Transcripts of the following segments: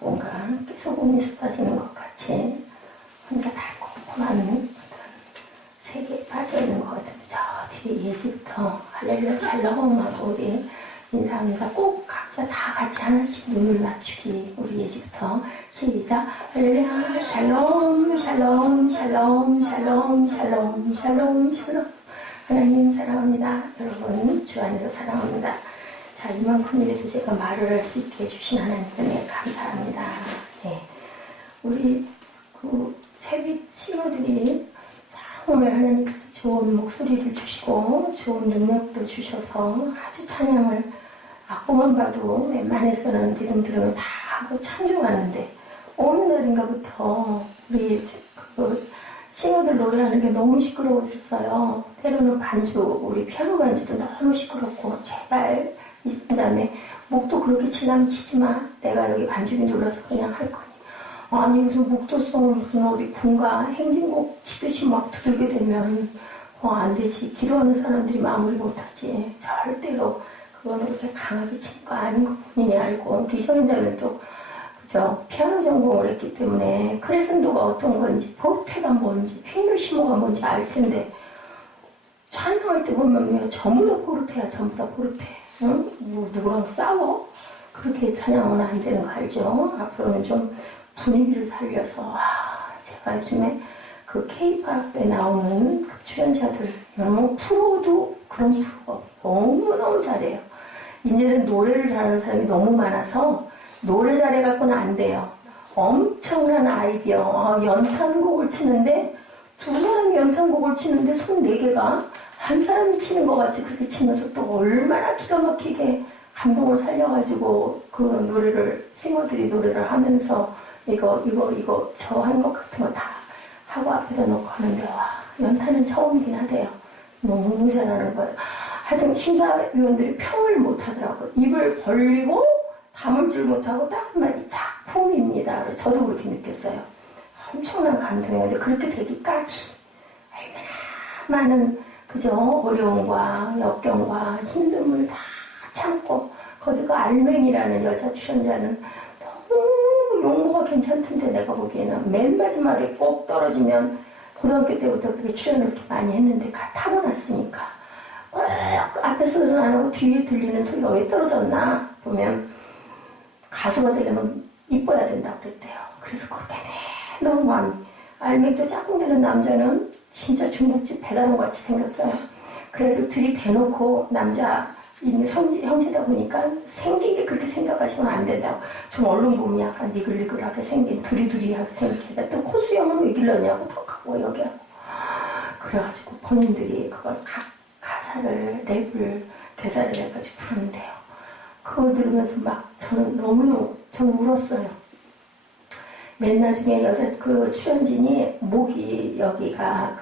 뭔가 깨소금이 쏟아지는 것 같이 혼자 달콤한 어떤 세계에 빠져있는 것 같은데 저 뒤에 예지부터 할렐루야 샬롬 하고 우리 인사합니다. 꼭 각자 다 같이 하나씩 눈을 맞추기. 우리 예지부터 시작. 할렐루야 샬롬 샬롬 샬롬 샬롬 샬롬 샬롬 샬롬. 하나님 사랑합니다. 여러분 주 안에서 사랑합니다. 자, 이만큼이라도 제가 말을 할 수 있게 해주신 하나님께 감사합니다. 네. 우리 세빛 친구들이 정말 하나님께서 좋은 목소리를 주시고 좋은 능력도 주셔서 아주 찬양을 악보만 봐도 웬만해서는 리듬 들으면 다 하고 찬송하는데 어느 날인가부터 우리 싱어들 노래하는 게 너무 시끄러워졌어요. 때로는 반주, 우리 피아노 반주도 너무 시끄럽고 제발 이 다음에 목도 그렇게 치려면 치지 마. 내가 여기 반주기 눌러서 그냥 할 거니. 아니 무슨 목도성을 무슨 어디 군가 행진곡 치듯이 막 두들게 되면 안 되지. 기도하는 사람들이 마무리 못하지. 절대로 그거는 그렇게 강하게 친 거 아닌 것 본인이 알고 리성인자면 또 그죠 피아노 전공을 했기 때문에 크레센도가 어떤 건지 포르테가 뭔지 피아노시모가 뭔지 알 텐데 찬양할 때 보면 전부 다 포르테야. 전부 다 포르테. 응? 뭐 누구랑 싸워? 그렇게 찬양하면 안 되는 거 알죠? 앞으로는 좀 분위기를 살려서 제가 요즘에 그 K-팝에 나오는 그 출연자들 여러분 프로도 그런 프로가 너무너무 잘해요. 이제는 노래를 잘하는 사람이 너무 많아서 노래 잘해갖고는 안 돼요. 엄청난 아이디어. 연탄곡을 치는데 두 사람이 연탄곡을 치는데 손 4개가 한 사람이 치는 것 같이 그렇게 치면서 또 얼마나 기가 막히게 감동을 살려가지고 그 노래를 싱어들이 노래를 하면서 이거 저 한 것 같은 거 다 하고 앞에다 놓고 하는데 연탄은 처음이긴 하대요. 너무 잘하는 거예요. 하여튼 심사위원들이 평을 못하더라고요. 입을 벌리고 다물질 못하고 딱 한마디 작품입니다. 그래서 저도 그렇게 느꼈어요. 엄청난 감동이었는데 그렇게 되기까지 얼마나 많은 그죠 어려움과 역경과 힘듦을 다 참고 거기 그 알맹이라는 여자 출연자는 너무 용모가 괜찮던데 내가 보기에는 맨 마지막에 꼭 떨어지면 고등학교 때부터 그렇게 출연을 이렇게 많이 했는데 타고났으니까 꼭 앞에서는 안 하고 뒤에 들리는 소리가 왜 떨어졌나 보면 가수가 되려면 이뻐야 된다고 그랬대요. 그래서 그거 때문에 너무 마음이 알맹이도 짝꿍되는 남자는 진짜 중국집 배달원 같이 생겼어요. 그래서 들이대놓고 남자 있는 형제다 보니까 생긴 게 그렇게 생각하시면 안 된다고. 좀 얼른 보면 약간 니글니글하게 생긴 두리두리하게 생긴 또 코수염은 왜 길렀냐고 턱하고 여기하고 그래가지고 본인들이 그걸 가사를 랩을 개사를 해가지고 부르는데요. 그걸 들으면서 막 저는 울었어요. 맨 나중에 여자 그 출연진이 목이 여기가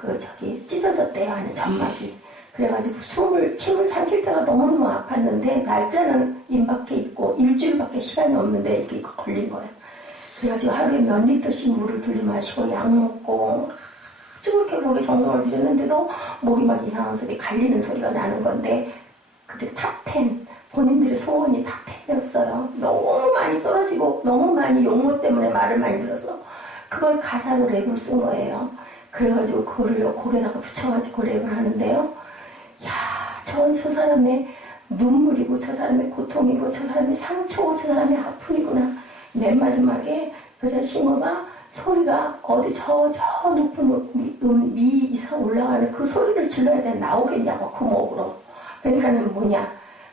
찢어졌대요. 안에 점막이. 그래가지고 침을 삼킬 때가 너무너무 아팠는데 날짜는 입 밖에 있고 일주일밖에 시간이 없는데 이게 걸린 거예요. 그래가지고 하루에 몇 리터씩 물을 들이마시고 약 먹고 아주 그렇게 목에 정성을 들였는데도 목이 막 이상한 소리 갈리는 소리가 나는 건데 그때 탑10 본인들의 소원이 탑10이었어요. 너무 많이 떨어지고 너무 많이 용모 때문에 말을 많이 들어서 그걸 가사로 랩을 쓴 거예요. 그래가지고 그거를 곡에다가 붙여가지고 랩을 하는데요. 저 사람의 눈물이고 저 사람의 고통이고 저 사람의 상처고 저 사람의 아픔이구나. 맨 마지막에 여자 싱어가 소리가 어디 저 높은 미 이상 올라가는 그 소리를 질러야 돼. 나오겠냐고 그 목으로. 그러니까는 뭐냐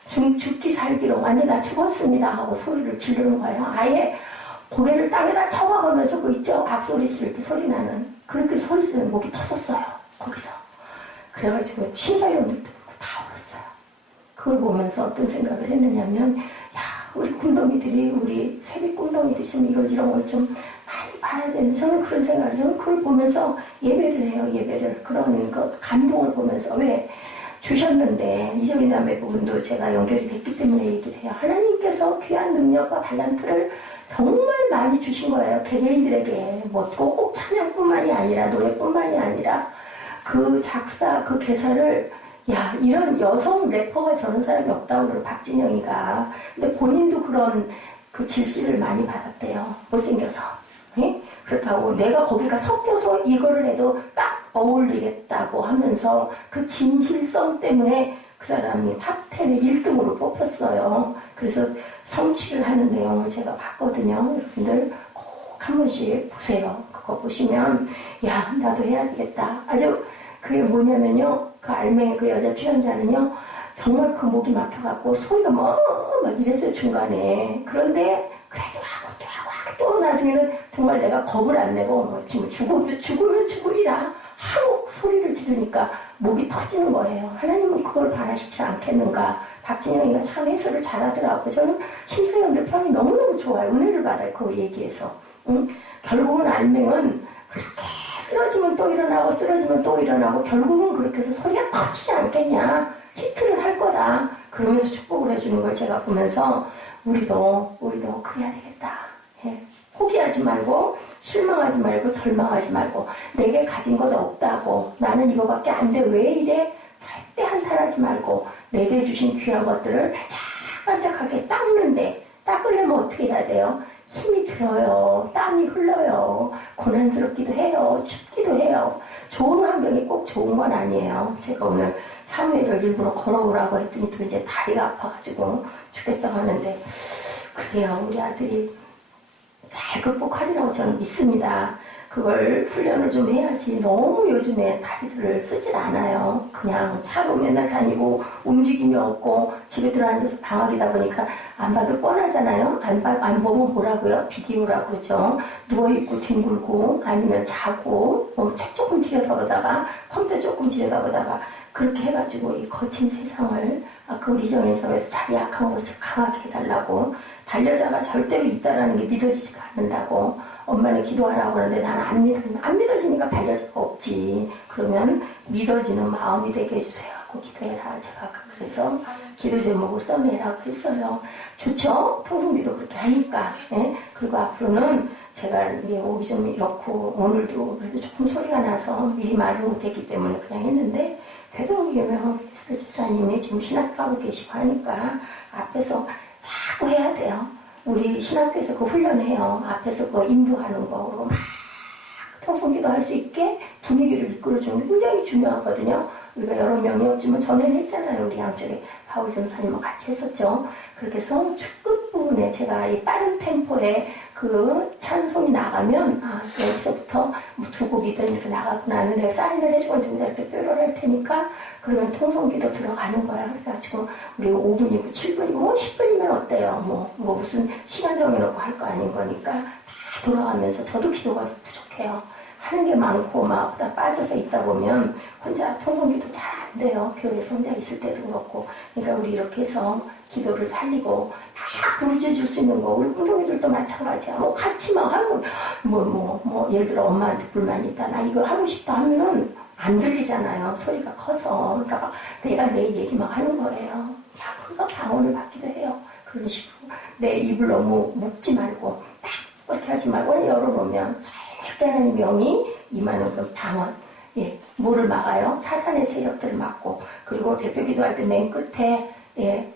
죽기 살기로 완전 나 죽었습니다 하고 소리를 지르는 거예요. 아예 고개를 땅에다 쳐박으면서 그 있죠 악소리 지를 때 소리 나는 그렇게 소리 지르는 목이 터졌어요. 거기서. 그래가지고 심사위원들도 다 울었어요. 그걸 보면서 어떤 생각을 했느냐면 우리 꿈덩이들이 우리 세빛 꿈덩이들이 좀 이런 걸 좀 많이 봐야 되는 저는 그런 생각을 저는 그걸 보면서 예배를 해요. 예배를 그런 그 감동을 보면서 왜 주셨는데 이적인 자매 부분도 제가 연결이 됐기 때문에 얘기를 해요. 하나님께서 귀한 능력과 달란트를 정말 많이 주신 거예요. 개개인들에게 뭐 꼭 찬양뿐만이 아니라 노래뿐만이 아니라 그 작사 그 개사를 이런 여성 래퍼가 저런 사람이 없다고 그래요. 박진영이가. 근데 본인도 그런 그 질시를 많이 받았대요. 못생겨서. 예? 그렇다고 내가 거기가 섞여서 이거를 해도 딱 어울리겠다고 하면서 그 진실성 때문에 그 사람이 탑10에 1등으로 뽑혔어요. 그래서 성취를 하는 내용을 제가 봤거든요. 여러분들 꼭 한 번씩 보세요. 그거 보시면 야 나도 해야 되겠다. 아주 그게 뭐냐면요. 그 알맹이 그 여자 출연자는요. 정말 그 목이 막혀갖고 소리가 막 이랬어요. 중간에. 그런데 그래도 하고 또 나중에는 정말 내가 겁을 안 내고 뭐 지금 죽으면 죽으리라 하고 소리를 지르니까 목이 터지는 거예요. 하나님은 그걸 바라시지 않겠는가. 박진영이가 참 해설을 잘하더라고요. 저는 심사위원들 평이 너무너무 좋아요. 은혜를 받아요. 그 얘기에서. 결국은 알맹은 그렇게 쓰러지면 또 일어나고 쓰러지면 또 일어나고 결국은 그렇게 해서 소리가 터지지 않겠냐. 히트를 할 거다. 그러면서 축복을 해주는 걸 제가 보면서 우리도 그래야 되겠다. 예. 포기하지 말고 실망하지 말고 절망하지 말고 내게 가진 것 없다고 나는 이거밖에 안 돼 왜 이래 절대 한탄하지 말고 내게 주신 귀한 것들을 반짝반짝하게 닦으려면 어떻게 해야 돼요? 힘이 들어요. 땀이 흘러요. 고난스럽기도 해요. 춥기도 해요. 좋은 환경이 꼭 좋은 건 아니에요. 제가 오늘 사무엘을 일부러 걸어오라고 했더니 또 이제 다리가 아파가지고 죽겠다고 하는데 그래요. 우리 아들이 잘 극복하리라고 저는 믿습니다. 그걸 훈련을 좀 해야지 너무 요즘에 다리들을 쓰질 않아요. 그냥 차로 맨날 다니고 움직임이 없고 집에 들어앉아서 방학이다 보니까 안 봐도 뻔하잖아요. 안 보면 뭐라고요? 비디오라고 그러죠. 누워있고 뒹굴고 아니면 자고 책 조금 들여다보다가 컴퓨터 조금 들여다보다가 그렇게 해가지고 이 거친 세상을 아까 우리 정혜자매도 자기 약한 것을 강하게 해달라고 반려자가 절대로 있다라는 게 믿어지지가 않는다고 엄마는 기도하라고 하는데 나는 안 믿어지니까 반려자가 없지. 그러면 믿어지는 마음이 되게 해주세요 하고 기도해라. 제가 그래서 기도 제목을 써내라고 했어요. 좋죠? 통성비도 그렇게 하니까. 예? 그리고 앞으로는 제가 이제 오기 좀 이렇고 오늘도 그래도 조금 소리가 나서 미리 말을 못했기 때문에 그냥 했는데 되도록이면 에스더 집사님이 지금 신학 가고 계시고 하니까 앞에서 자꾸 해야 돼요. 우리 신학교에서 그 훈련해요. 앞에서 그 인도하는 거. 그리고 막 통성기도 할 수 있게 분위기를 이끌어주는 게 굉장히 중요하거든요. 우리가 여러 명이 없지만 전에는 했잖아요. 우리 양쪽에 바울 전사님과 같이 했었죠. 그렇게 해서 축끝 부분에 제가 이 빠른 템포에 그 찬송이 나가면 여기서부터 뭐 두 곡이든 이렇게 나가고 나면 내가 사인을 해주고 좀 이렇게 뾰로를 할 테니까 그러면 통성기도 들어가는 거야. 그래가지고 우리 5분이고 7분이고 뭐 10분이면 어때요? 뭐 무슨 시간 정해놓고 할 거 아닌 거니까 다 돌아가면서 저도 기도가 부족해요. 하는 게 많고 막 다 빠져서 있다 보면 혼자 통성기도 잘 안 돼요. 교회에서 혼자 있을 때도 그렇고. 그러니까 우리 이렇게 해서 기도를 살리고 다 부르짖을 수 있는 거 우리 운동이들도 마찬가지야. 뭐 같이 막 하는 예를 들어 엄마한테 불만이 있다. 나 이거 하고 싶다 하면은 안 들리잖아요. 소리가 커서. 그러니까 내가 내 얘기만 하는 거예요. 그거 방언을 받기도 해요. 그런 식으로 내 입을 너무 묶지 말고 딱 그렇게 하지 말고 열어놓으면 절대 하나님 명이 임하는 그런 방언. 예, 뭐를 막아요? 사단의 세력들을 막고 그리고 대표 기도할 때 맨 끝에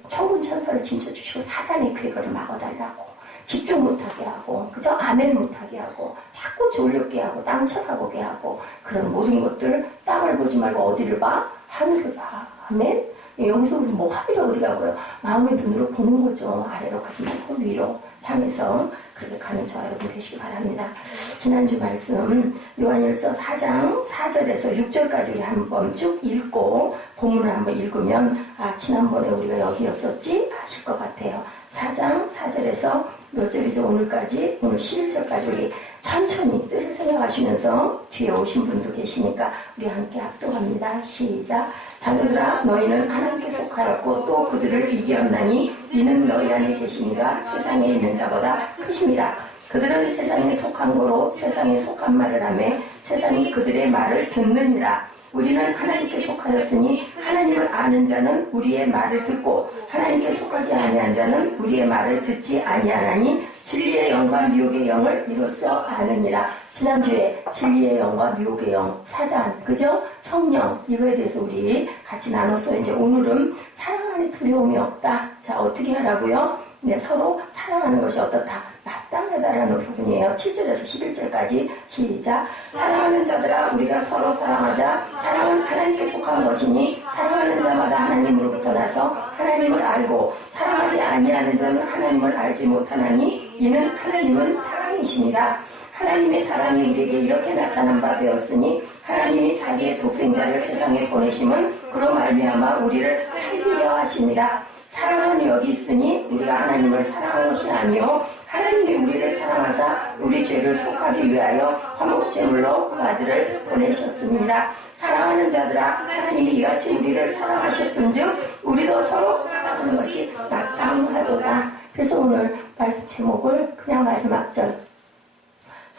천군 천사를 진쳐주시고 사단의 궤거를 막아달라고 집중 못하게 하고 그저 아멘 못하게 하고 자꾸 졸렵게 하고 땅 쳐다보게 하고 그런 모든 것들 땅을 보지 말고 어디를 봐? 하늘을 봐. 아멘? 여기서 우리 뭐 하기를 어디가 보여? 마음의 눈으로 보는 거죠. 아래로 가지 말고 위로 향해서 그렇게 가는 저와 여러분 되시기 바랍니다. 지난주 말씀 요한일서 4장 4절에서 6절까지 우리 한번 쭉 읽고 본문을 한번 읽으면 지난번에 우리가 여기였었지 하실 것 같아요. 4장 4절에서 몇 절이죠? 오늘까지 오늘 11절까지 우리 천천히 뜻을 생각하시면서 뒤에 오신 분도 계시니까 우리 함께 합독합니다. 시작. 자녀들아 너희는 하나님께 속하였고 또 그들을 이기었나니 이는 너희 안에 계시니가 세상에 있는 자보다 크심이라. 그들은 세상에 속한 거로 세상에 속한 말을 하며 세상이 그들의 말을 듣느니라. 우리는 하나님께 속하였으니 하나님을 아는 자는 우리의 말을 듣고 하나님께 속하지 아니한 자는 우리의 말을 듣지 아니하나니 진리의 영과 미혹의 영을 이로써 아느니라. 지난주에 진리의 영과 미혹의 영, 사단, 그죠? 성령, 이거에 대해서 우리 같이 나눴어요. 이제 오늘은 사랑 안에 두려움이 없다. 자, 어떻게 하라고요? 네, 서로 사랑하는 것이 어떻다? 마땅하다라는 부분이에요. 7절에서 11절까지 시작. 사랑하는 자들아 우리가 서로 사랑하자. 사랑은 하나님께 속한 것이니 사랑하는 자마다 하나님으로부터 나서 하나님을 알고 사랑하지 아니하는 자는 하나님을 알지 못하나니 이는 하나님은 사랑이십니다. 하나님의 사랑이 우리에게 이렇게 나타난 바 되었으니 하나님이 자기의 독생자를 세상에 보내심은 그로 말미암아 우리를 살리려 하십니다. 사랑은 여기 있으니 우리가 하나님을 사랑한 것이 아니요 하나님이 우리를 사랑하사 우리 죄를 속하기 위하여 화목제물로 그 아들을 보내셨습니다. 사랑하는 자들아 하나님이 이같이 우리를 사랑하셨은즉 우리도 서로 사랑하는 것이 마땅하도다. 그래서 오늘 말씀 제목을 그냥 마지막 절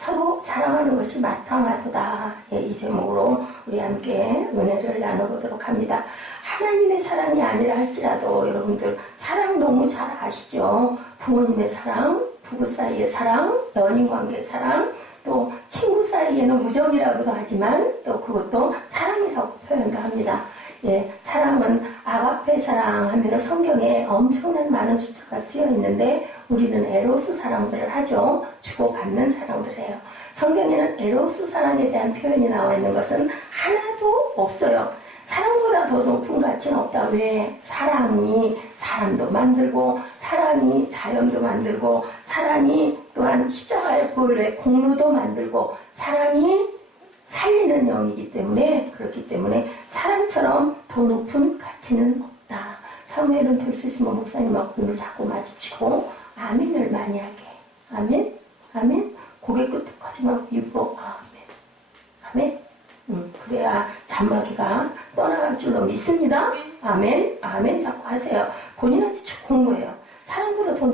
서로 사랑하는 것이 마땅하도다. 예, 이 제목으로 우리 함께 은혜를 나눠보도록 합니다. 하나님의 사랑이 아니라 할지라도 여러분들 사랑 너무 잘 아시죠? 부모님의 사랑, 부부 사이의 사랑, 연인관계의 사랑, 또 친구 사이에는 우정이라고도 하지만 또 그것도 사랑이라고 표현도 합니다. 예, 사랑은 아가페 사랑 하면 성경에 엄청난 많은 숫자가 쓰여 있는데 우리는 에로스 사랑들을 하죠. 주고받는 사랑들이에요. 성경에는 에로스 사랑에 대한 표현이 나와 있는 것은 하나도 없어요. 사랑보다 더 높은 가치는 없다. 왜? 사랑이 사람도 만들고 사랑이 자연도 만들고 사랑이 또한 십자가의 보혈의 공로도 만들고 사랑이 살리는 영이기 때문에 그렇기 때문에 사랑처럼 더 높은 가치는 없다. 사무엘은 될 수 있으면 목사님하고 눈을 자꾸 마주치고 아멘을 많이 하게. 아멘? 아멘? 고개 끄덕하지 말고 입으로 아멘. 아멘? 그래야 잔마귀가 떠나갈 줄로 믿습니다. 아멘? 아멘 자꾸 하세요. 본인한테 좋은 거예요. 사랑보다 더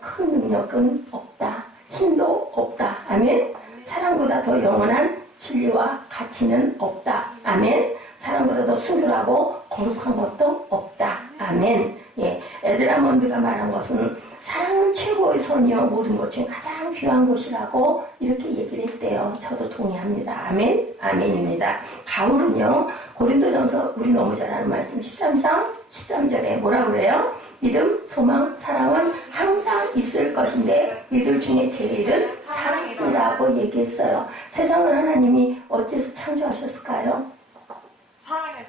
큰 능력은 없다. 힘도 없다. 아멘? 사랑보다 더 영원한 진리와 가치는 없다. 아멘. 사랑보다 더 순결하고 거룩한 것도 없다. 아멘. 예, 에드라몬드가 말한 것은 사랑은 최고의 선이요 모든 것 중에 가장 귀한 것이라고 이렇게 얘기를 했대요. 저도 동의합니다. 아멘. 아멘입니다. 바울은요 고린도전서 우리 너무 잘 아는 말씀 13절에 뭐라 그래요? 믿음, 소망, 사랑은 항상 있을 것인데 이들 중에 제일은 사랑이라고 얘기했어요. 세상을 하나님이 어째서 창조하셨을까요?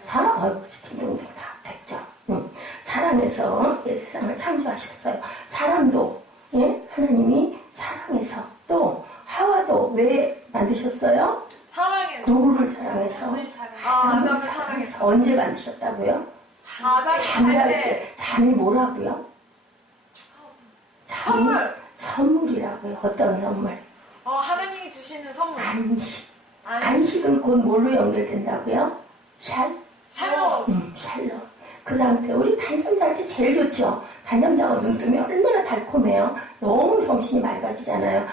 사랑, 딩동댕 다 100점. 사랑해서 세상을 창조하셨어요. 사람도 하나님이 사랑해서 또 하와도 왜 만드셨어요? 사랑해서. 누구를 사랑해서? 아담을 사랑해서. 언제 만드셨다고요? 잠잘 때. 잠이 뭐라고요? 잠이 선물이라고요. 어떤 선물? 하나님이 주시는 선물. 안식은 곧 뭘로 연결된다고요? 샬롬. 그 상태. 우리 단잠 잘 때 제일 좋죠. 단잠 자고 눈 뜨면 얼마나 달콤해요. 너무 정신이 맑아지잖아요.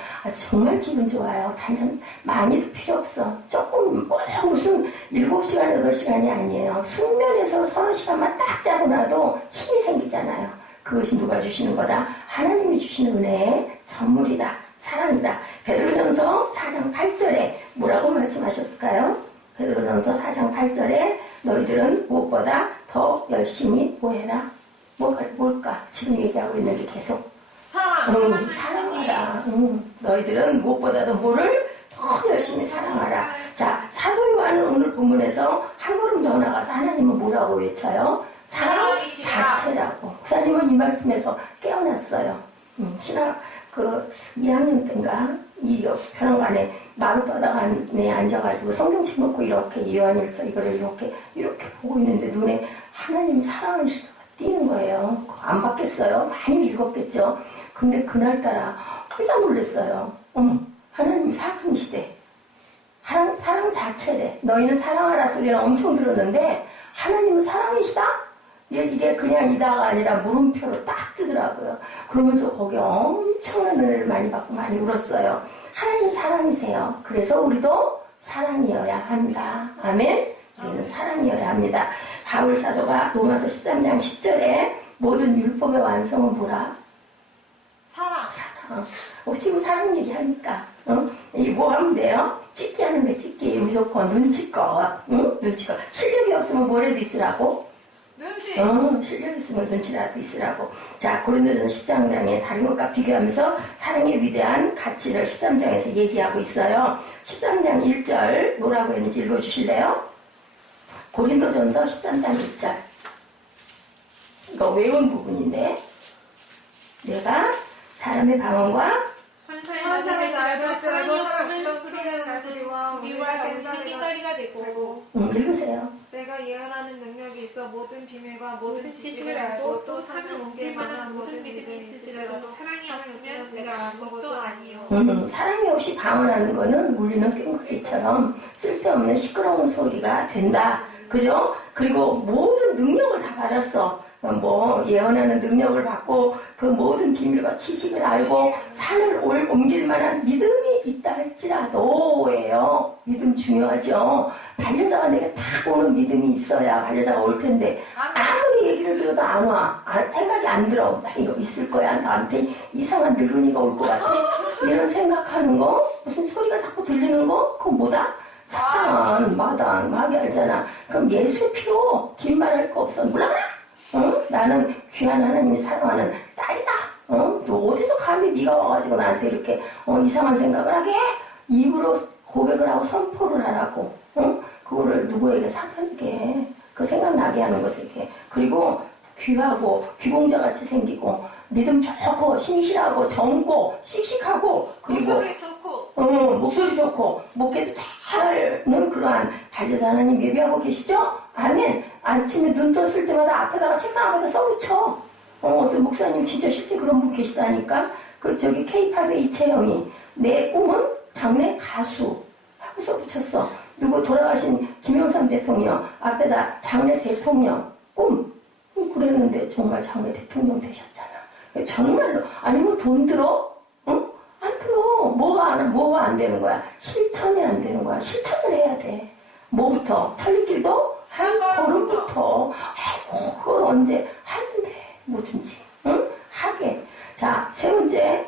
정말 기분 좋아요. 단잠 많이도 필요 없어. 조금 무슨 7시간, 8시간이 아니에요. 숙면에서 30시간만 딱 자고 나도 힘이 생기잖아요. 그것이 누가 주시는 거다? 하나님이 주시는 은혜의 선물이다. 사랑이다. 베드로전서 4장 8절에 뭐라고 말씀하셨을까요? 베드로전서 4장 8절에 너희들은 무엇보다 더 열심히 뭐해라? 뭘까? 지금 얘기하고 있는 게 계속 사랑하라. 너희들은 무엇보다도 뭐를 더 열심히 사랑하라. 자, 사도 요한은 오늘 본문에서 한 걸음 더 나가서 하나님은 뭐라고 외쳐요? 사랑 자체라고. 목사님은 이 말씀에서 깨어났어요. 신학 2학년 때인가 이 편안관에 마룻바닥 안에 앉아가지고 성경책 놓고 이렇게 요한일서 이거를 이렇게 보고 있는데 눈에 하나님 사랑을 띄는 거예요. 안 받겠어요? 많이 읽었겠죠. 근데 그날따라 깜짝 놀랐어요. 하나님이 사랑이시대. 사랑 자체래. 너희는 사랑하라 소리를 엄청 들었는데 하나님은 사랑이시다? 이게 그냥 이다가 아니라 물음표로 딱 뜨더라고요. 그러면서 거기에 엄청난 은혜를 많이 받고 많이 울었어요. 하나님 사랑이세요. 그래서 우리도 사랑이어야 한다. 아멘? 우리는 사랑이어야 합니다. 바울 사도가 로마서 13장 10절에 모든 율법의 완성은 뭐라? 사랑. 지금 사랑 얘기하니까 뭐 하면 돼요? 찍기 하는데 찍기 무조건 눈치껏. 눈치껏. 실력이 없으면 뭐라도 있으라고? 눈치. 실력 있으면 눈치라도 있으라고. 자, 고린도전서 10장에 다른 것과 비교하면서 사랑의 위대한 가치를 13장에서 얘기하고 있어요. 13장 1절 뭐라고 했는지 읽어주실래요? 고린도전서 13장 1절. 이거 외운 부분인데, 내가 사람의 방언과 환상의 날할지라도 사랑없는 소리를 날들이와 우리와 깽깽거리가 되고. 읽으세요. 내가 예언하는 능력이 있어 모든 비밀과 모든 지식을 알고 또 사는 옮길 만한 모든 믿음이 있으더라도 사랑이 없으면 내가 아무것도 아니요. 사랑이 없이 방언하는 거는 울리는 꽹과리처럼 쓸데없는 시끄러운 소리가 된다. 그죠? 그리고 모든 능력을 다 받았어. 뭐 예언하는 능력을 받고 그 모든 비밀과 지식을 알고 산을 옮길 만한 믿음이 있다 할지라도예요. 믿음 중요하죠. 반려자가 내게 딱 오는 믿음이 있어야 반려자가 올 텐데 아무리 얘기를 들어도 안 와. 생각이 안 들어. 나 이거 있을 거야. 나한테 이상한 늙은이가 올 것 같아. 이런 생각하는 거, 무슨 소리가 자꾸 들리는 거, 그거 뭐다? 사탄, 마당, 마귀 알잖아. 그럼 예수 필요, 긴 말 할 거 없어. 몰라라. 나는 귀한 하나님이 사랑하는 딸이다. 너 어디서 감히 네가 와가지고 나한테 이렇게 이상한 생각을 하게? 입으로 고백을 하고 선포를 하라고. 그거를 누구에게 사탄에게 그 생각나게 하는 것에게. 그리고 귀하고 귀공자같이 생기고 믿음 좋고 신실하고 젊고 씩씩하고 그리고 목소리 좋고 목소리 좋고 목회도 잘하는 그러한 반려자 하나님 예배하고 계시죠? 아멘. 아침에 눈 떴을 때마다 앞에다가 책상 앞에다 써붙여. 어떤 목사님 진짜 실제 그런 분 계시다니까. 그 저기 K-팝의 이채영이 내 꿈은 장래 가수 하고 써붙였어. 누구 돌아가신 김영삼 대통령 앞에다 장래 대통령 꿈 그랬는데 정말 장래 대통령 되셨잖아. 정말로. 아니면 돈 들어? 응? 안 들어. 뭐가 안 되는 거야? 실천이 안 되는 거야. 실천을 해야 돼. 뭐부터? 천리길도 한 걸음부터. 아이고, 그걸 언제 하는데 뭐든지. 응? 하게. 자, 세 번째.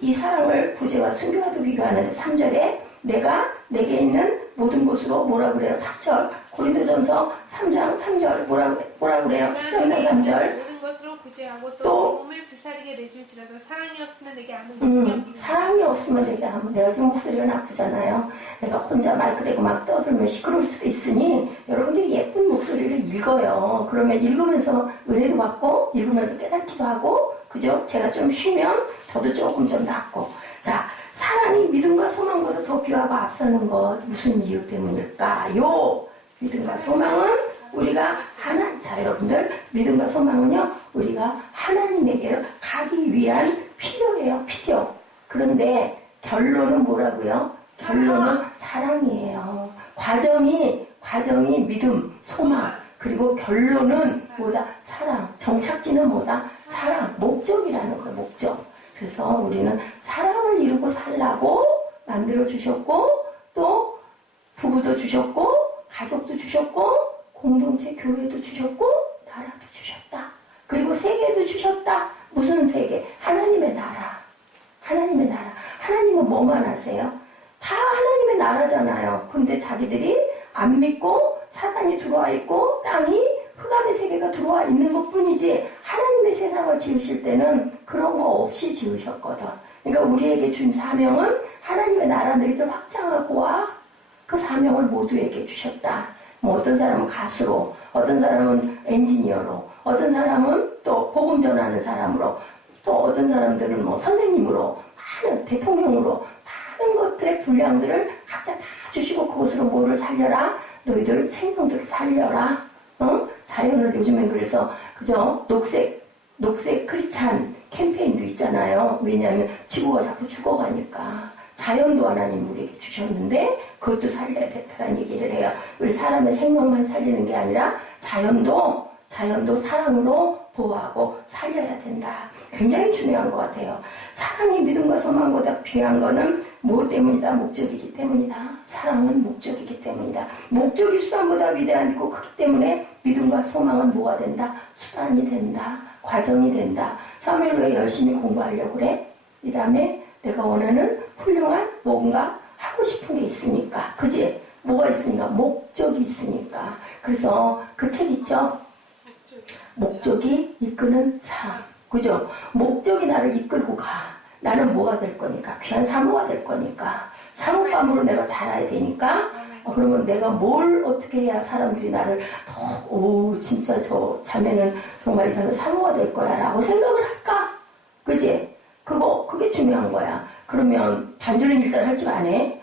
이 사랑을 구제와 순교와도 비교하는데 3절에 내가 내게 있는 모든 곳으로 뭐라 그래요? 3절. 고린도전서 3장 3절 뭐라 그래요? 13장 3절. 모든 것으로 구제하고 또 또 몸을 불사르게 내줄지라도 사랑이 없으면 내게 아무 능력이 없느니라. 사랑이 없으면 내가 지금 목소리가 나쁘잖아요. 내가 혼자 마이크 대고 막 떠들면 시끄러울 수도 있으니 여러분들이 예쁜 목소리를 읽어요. 그러면 읽으면서 은혜도 받고 읽으면서 깨닫기도 하고 그죠? 제가 좀 쉬면 저도 조금 좀 낫고. 자, 사랑이 믿음과 소망보다 더 귀하고 앞서는 것 무슨 이유 때문일까요? 믿음과 소망은 우리가 자 여러분들 믿음과 소망은요 우리가 하나님에게로 가기 위한 필요예요. 필요. 그런데 결론은 뭐라고요? 결론은 사랑이에요. 과정이 믿음, 소망 그리고 결론은 뭐다? 사랑. 정착지는 뭐다? 사랑. 목적이라는 거예요. 목적. 그래서 우리는 사랑을 이루고 살라고 만들어 주셨고 또 부부도 주셨고 가족도 주셨고 공동체 교회도 주셨고 나라도 주셨다. 그리고 세계도 주셨다. 무슨 세계? 하나님의 나라. 하나님의 나라. 하나님은 뭐만 하세요? 다 하나님의 나라잖아요. 근데 자기들이 안 믿고 사단이 들어와 있고 땅이 흑암의 세계가 들어와 있는 것뿐이지 하나님의 세상을 지으실 때는 그런 거 없이 지으셨거든. 그러니까 우리에게 준 사명은 하나님의 나라 너희들 확장하고 와. 그 사명을 모두에게 주셨다. 뭐 어떤 사람은 가수로, 어떤 사람은 엔지니어로, 어떤 사람은 또 복음 전하는 사람으로, 또 어떤 사람들은 뭐 선생님으로, 많은 대통령으로 많은 것들의 분량들을 각자 다 주시고 그것으로 뭐를 살려라? 너희들 생명들을 살려라. 자연을 요즘엔 그래서 그죠? 녹색 크리스찬 캠페인도 있잖아요. 왜냐하면 지구가 자꾸 죽어가니까. 자연도 하나님 우리에게 주셨는데 그것도 살려야 된다는 얘기를 해요. 우리 사람의 생명만 살리는 게 아니라 자연도 사랑으로 보호하고 살려야 된다. 굉장히 중요한 것 같아요. 사랑이 믿음과 소망보다 귀한 거는 무엇 때문이다? 목적이기 때문이다. 사랑은 목적이기 때문이다. 목적이 수단보다 위대하고 크기 때문에 믿음과 소망은 뭐가 된다? 수단이 된다. 과정이 된다. 사무엘 왜 열심히 공부하려고 그래? 이 다음에 내가 원하는 훌륭한 뭔가 하고 싶은 게 있으니까. 그지? 뭐가 있으니까? 목적이 있으니까. 그래서 그 책 있죠? 목적이 이끄는 삶. 그죠? 목적이 나를 이끌고 가. 나는 뭐가 될 거니까. 귀한 사모가 될 거니까. 사모감으로 내가 자라야 되니까. 그러면 내가 뭘 어떻게 해야 사람들이 나를 진짜 저 자매는 정말 이 사람은 사모가 될 거야 라고 생각을 할까? 그지? 그게 중요한 거야. 그러면 반주는 일단 할 줄 아네?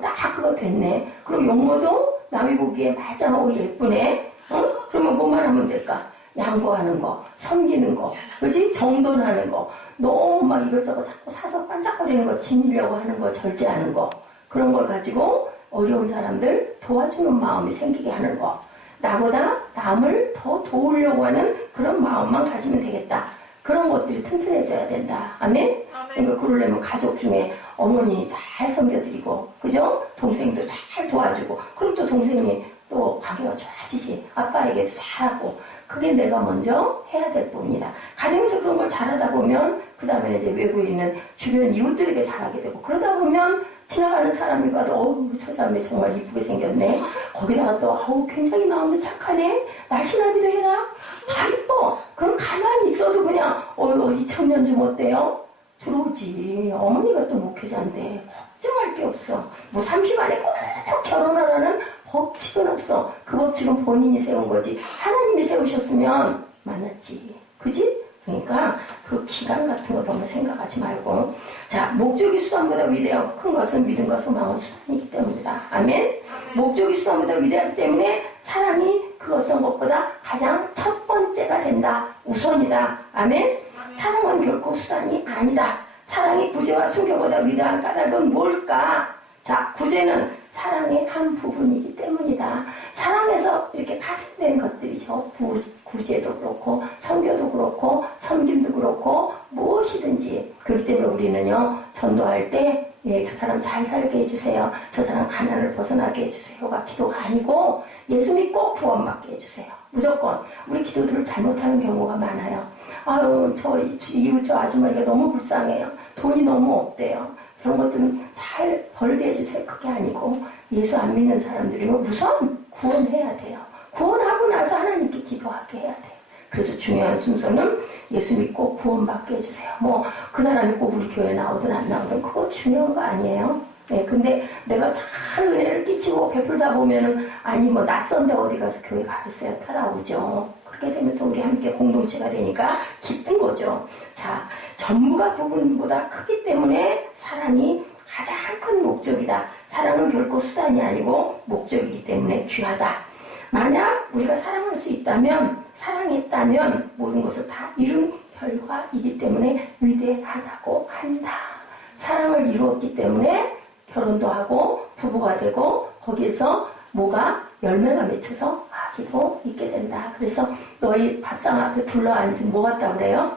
딱 그거 됐네. 그리고 용모도 남이 보기에 말짱하고 예쁘네? 그러면 뭐만 하면 될까? 양보하는 거, 섬기는 거, 그지? 정돈하는 거, 너무 막 이것저것 자꾸 사서 반짝거리는 거, 지니려고 하는 거, 절제하는 거, 그런 걸 가지고 어려운 사람들 도와주는 마음이 생기게 하는 거, 나보다 남을 더 도우려고 하는 그런 마음만 가지면 되겠다. 그런 것들이 튼튼해져야 된다. 아멘? 그러니까 그러려면 가족 중에 어머니 잘 섬겨드리고, 그죠? 동생도 잘 도와주고, 그럼 또 동생이 또 관계가 좋아지지. 아빠에게도 잘하고. 그게 내가 먼저 해야 될 부분이다. 가정에서 그런 걸 잘하다 보면 그 다음에 이제 외부에 있는 주변 이웃들에게 잘하게 되고, 그러다 보면 지나가는 사람이 봐도 저 사람이 정말 이쁘게 생겼네. 거기다가 또 굉장히 마음도 착하네. 날씬하기도 해라. 다 이뻐. 그럼 가만히 있어도 그냥 이 청년 좀 어때요? 들어오지. 어머니가 또 목회자인데 걱정할 게 없어. 뭐 30 안에 꼭 결혼하라는 법칙은 없어. 그 법칙은 본인이 세운 거지. 하나님이 세우셨으면 만났지. 그지? 그러니까 그 기간 같은 거 너무 생각하지 말고. 자, 목적이 수단보다 위대하고 큰 것은 믿음과 소망은 수단이기 때문이다. 아멘? 목적이 수단보다 위대하기 때문에 사랑이 그 어떤 것보다 가장 첫 번째가 된다. 우선이다. 아멘? 사랑은 결코 수단이 아니다. 사랑이 구제와 순교보다 위대한 까닭은 뭘까? 자, 구제는 사랑의 한 부분이기 때문이다. 사랑에서 이렇게 파생된 것들이죠. 구제도 그렇고, 선교도 그렇고, 섬김도 그렇고, 무엇이든지. 그렇기 때문에 우리는요, 전도할 때, 저 사람 잘 살게 해주세요. 저 사람 가난을 벗어나게 해주세요가 기도가 아니고, 예수 믿고 구원받게 해주세요. 무조건. 우리 기도들을 잘못하는 경우가 많아요. 저 이웃 저 아주머니가 너무 불쌍해요. 돈이 너무 없대요. 그런 것들은 잘 벌게 해주세요. 그게 아니고 예수 안 믿는 사람들이면 우선 구원해야 돼요. 구원하고 나서 하나님께 기도하게 해야 돼요. 그래서 중요한 순서는 예수 믿고 구원받게 해주세요. 뭐 그 사람이 꼭 우리 교회 나오든 안 나오든 그거 중요한 거 아니에요. 네, 근데 내가 잘 은혜를 끼치고 베풀다 보면은 뭐 낯선데 어디 가서 교회 가겠어요? 따라오죠. 그렇게 되면 또 우리 함께 공동체가 되니까 기쁜 거죠. 자, 전부가 부분보다 크기 때문에 사랑이 가장 큰 목적이다. 사랑은 결코 수단이 아니고 목적이기 때문에 귀하다. 만약 우리가 사랑할 수 있다면, 사랑했다면 모든 것을 다 이룬 결과이기 때문에 위대하다고 한다. 사랑을 이루었기 때문에 결혼도 하고 부부가 되고 거기에서 열매가 맺혀서 아기도 있게 된다. 그래서 너희 밥상 앞에 둘러앉은 뭐 같다 그래요?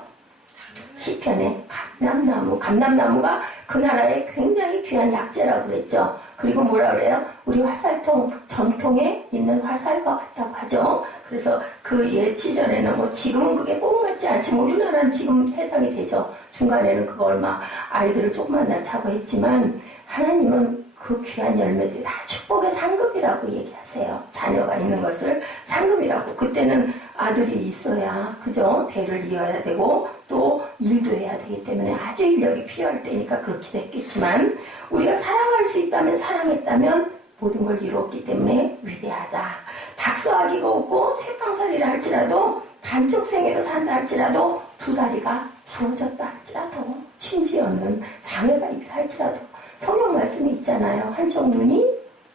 시편에 감람나무가 그 나라의 굉장히 귀한 약재라고 그랬죠. 그리고 뭐라 그래요? 우리 화살통 전통에 있는 화살과 같다고 하죠. 그래서 그 옛 시절에는 지금은 그게 꼭 맞지 않지만 우리나라는 지금 해당이 되죠. 중간에는 그거 얼마 아이들을 조금만 낳자고 했지만 하나님은 그 귀한 열매들이 다 축복의 상급이라고 얘기하세요. 자녀가 있는 것을 상급이라고. 그때는 아들이 있어야, 그죠? 대를 이어야 되고, 또 일도 해야 되기 때문에 아주 인력이 필요할 때니까 그렇게 됐겠지만, 우리가 사랑할 수 있다면, 사랑했다면, 모든 걸 이루었기 때문에 위대하다. 박사학위가 없고, 새빵살이를 할지라도, 반쪽 생애로 산다 할지라도, 두 다리가 부러졌다 할지라도, 심지어는 장애가 있다 할지라도, 성경 말씀이 있잖아요. 한쪽 눈이,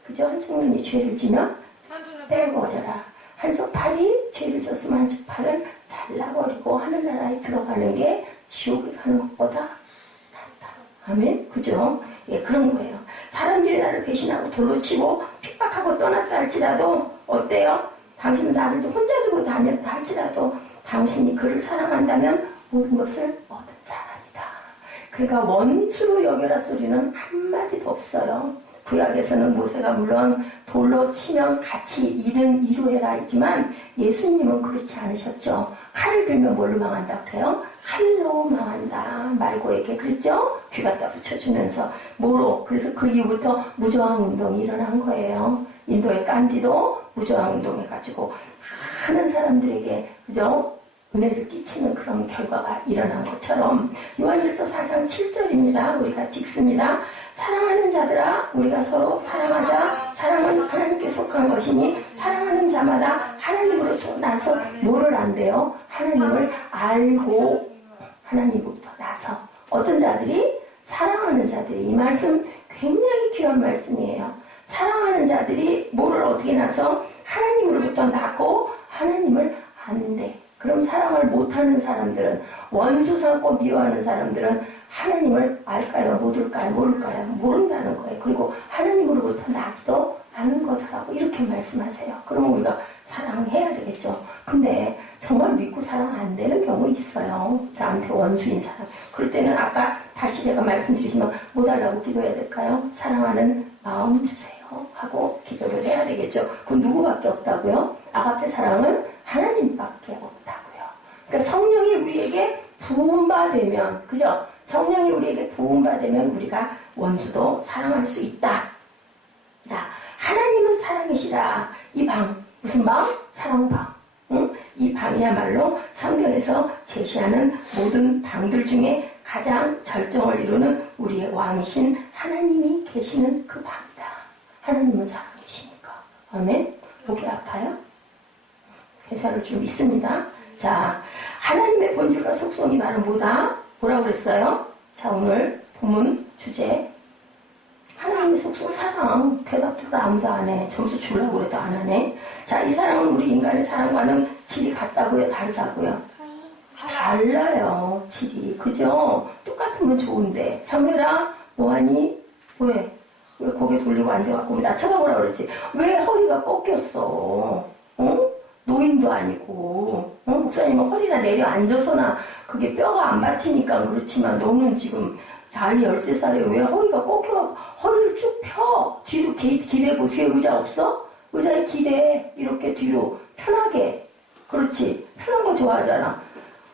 그죠? 한쪽 눈이 죄를 지면 빼버려라. 한쪽 팔이 죄를 졌으면 한쪽 팔을 잘라버리고 하늘나라에 들어가는 게 지옥에 가는 것보다 낫다. 아멘? 그죠? 예, 그런 거예요. 사람들이 나를 배신하고 돌로 치고 핍박하고 떠났다 할지라도 어때요? 당신은 나를 혼자 두고 다녔다 할지라도 당신이 그를 사랑한다면 모든 것을 얻은 사람이다. 그러니까 원수로 여겨라 소리는 한마디도 없어요. 구약에서는 모세가 물론 돌로 치면 같이 일은 이루해라 했지만 예수님은 그렇지 않으셨죠. 칼을 들면 뭘로 망한다 그래요? 칼로 망한다. 말고에게 그랬죠? 귀 갖다 붙여주면서 뭐로? 그래서 그 이후부터 무저항 운동이 일어난 거예요. 인도의 깐디도 무저항 운동해가지고 많은 사람들에게 그죠? 은혜를 끼치는 그런 결과가 일어난 것처럼 요한일서 4장 7절입니다. 우리가 읽습니다. 사랑하는 자들아 우리가 서로 사랑하자. 사랑은 하나님께 속한 것이니 사랑하는 자마다 하나님으로부터 나서 뭐를 안돼요? 하나님을 알고 하나님으로부터 나서 어떤 자들이? 사랑하는 자들이. 이 말씀 굉장히 귀한 말씀이에요. 사랑하는 자들이 뭐를 어떻게 나서? 하나님으로부터 낳고 하나님을 안돼. 그럼 사랑을 못하는 사람들은 원수 삼고 미워하는 사람들은 하나님을 알까요? 모를까요? 모른다는 거예요. 그리고 하나님으로부터 나지도 않은 거더라고 이렇게 말씀하세요. 그러면 우리가 사랑해야 되겠죠. 근데 정말 믿고 사랑 안 되는 경우 있어요. 나한테 원수인 사람. 그럴 때는 아까 다시 제가 말씀드리지만 뭐 달라고 기도해야 될까요? 사랑하는 마음 주세요 하고 기도를 해야 되겠죠. 그건 누구밖에 없다고요? 아가페 사랑은 하나님밖에 없다고요. 그러니까 성령이 우리에게 부음받으면, 그죠? 성령이 우리에게 부음받으면 우리가 원수도 사랑할 수 있다. 자, 하나님은 사랑이시라. 이 방, 무슨 방? 사랑방. 응? 이 방이야말로 성경에서 제시하는 모든 방들 중에 가장 절정을 이루는 우리의 왕이신 하나님이 계시는 그 방이다. 하나님은 사랑이시니까. 아멘? 목이 아파요? 괜찮을 줄 믿습니다. 자, 하나님의 본질과 속성이 바로 뭐다? 뭐라고 그랬어요? 자, 오늘 본문 주제. 하나님의 속성 사랑. 대답도 아무도 안 해. 점수 주려고 해도 안 하네. 자, 이 사랑은 우리 인간의 사랑과는 질이 같다고요? 다르다고요? 달라요. 질이. 그죠? 똑같으면 좋은데. 성별아, 뭐하니? 왜 고개 돌리고 앉아갖고 나 쳐다보라 그랬지? 왜 허리가 꺾였어? 노인도 아니고, 목사님은 허리나 내려 앉아서나 그게 뼈가 안 받치니까 그렇지만 너는 지금 나이 13살에 왜 허리가 꺾여? 허리를 쭉 펴. 뒤로 기대고 뒤에 의자 없어? 의자에 기대. 이렇게 뒤로 편하게. 그렇지. 편한 거 좋아하잖아.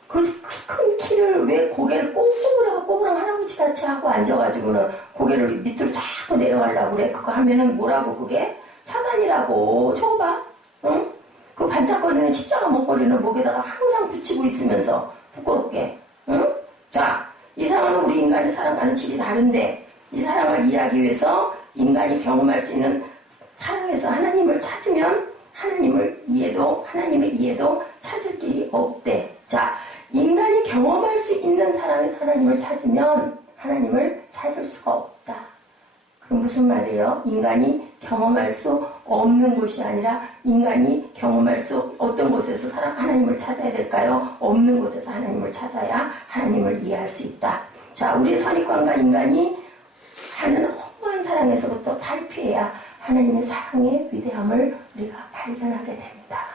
그 큰 키를 왜 고개를 꼬부랑 할아버지 같이 하고 앉아가지고는 고개를 밑으로 자꾸 내려가려고 그래. 그거 하면은 뭐라고 그게? 사단이라고. 저거 봐. 응? 그 반짝거리는 십자가 목걸이는 목에다가 항상 붙이고 있으면서 부끄럽게. 응? 자, 이 사랑은 우리 인간의 사랑과는 질이 다른데 이 사랑을 이해하기 위해서 인간이 경험할 수 있는 사랑에서 하나님을 찾으면 하나님의 이해도 찾을 길이 없대. 자, 인간이 경험할 수 있는 사랑에서 하나님을 찾으면 하나님을 찾을 수가 없다. 그럼 무슨 말이에요? 인간이 경험할 수 없는 곳이 아니라 인간이 경험할 수 어떤 곳에서 하나님을 찾아야 될까요? 없는 곳에서 하나님을 찾아야 하나님을 이해할 수 있다. 자, 우리의 선입관과 인간이 하는 허무한 사랑에서부터 탈피해야 하나님의 사랑의 위대함을 우리가 발견하게 됩니다.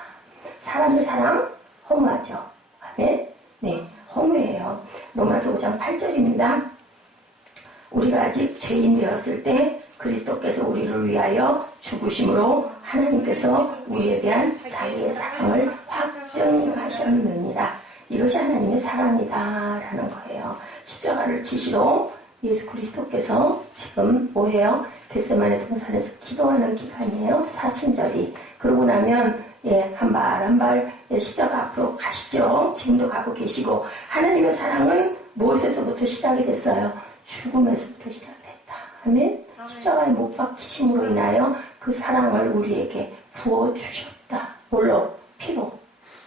사람의 사랑 허무하죠. 아멘? 네, 허무해요. 로마서 5장 8절입니다. 우리가 아직 죄인 되었을 때 그리스도께서 우리를 위하여 죽으심으로 하나님께서 우리에 대한 자기의 사랑을 확증하셨느니라. 이것이 하나님의 사랑이다라는 거예요. 십자가를 지시러 예수 그리스도께서 지금 뭐해요? 겟세마네 동산에서 기도하는 기간이에요. 사순절이. 그러고 나면 한 발 한 발 십자가 앞으로 가시죠. 지금도 가고 계시고 하나님의 사랑은 무엇에서부터 시작이 됐어요? 죽음에서부터 시작됐다. 아멘? 십자가에 못 박히심으로 인하여 그 사랑을 우리에게 부어주셨다. 뭘로? 피로.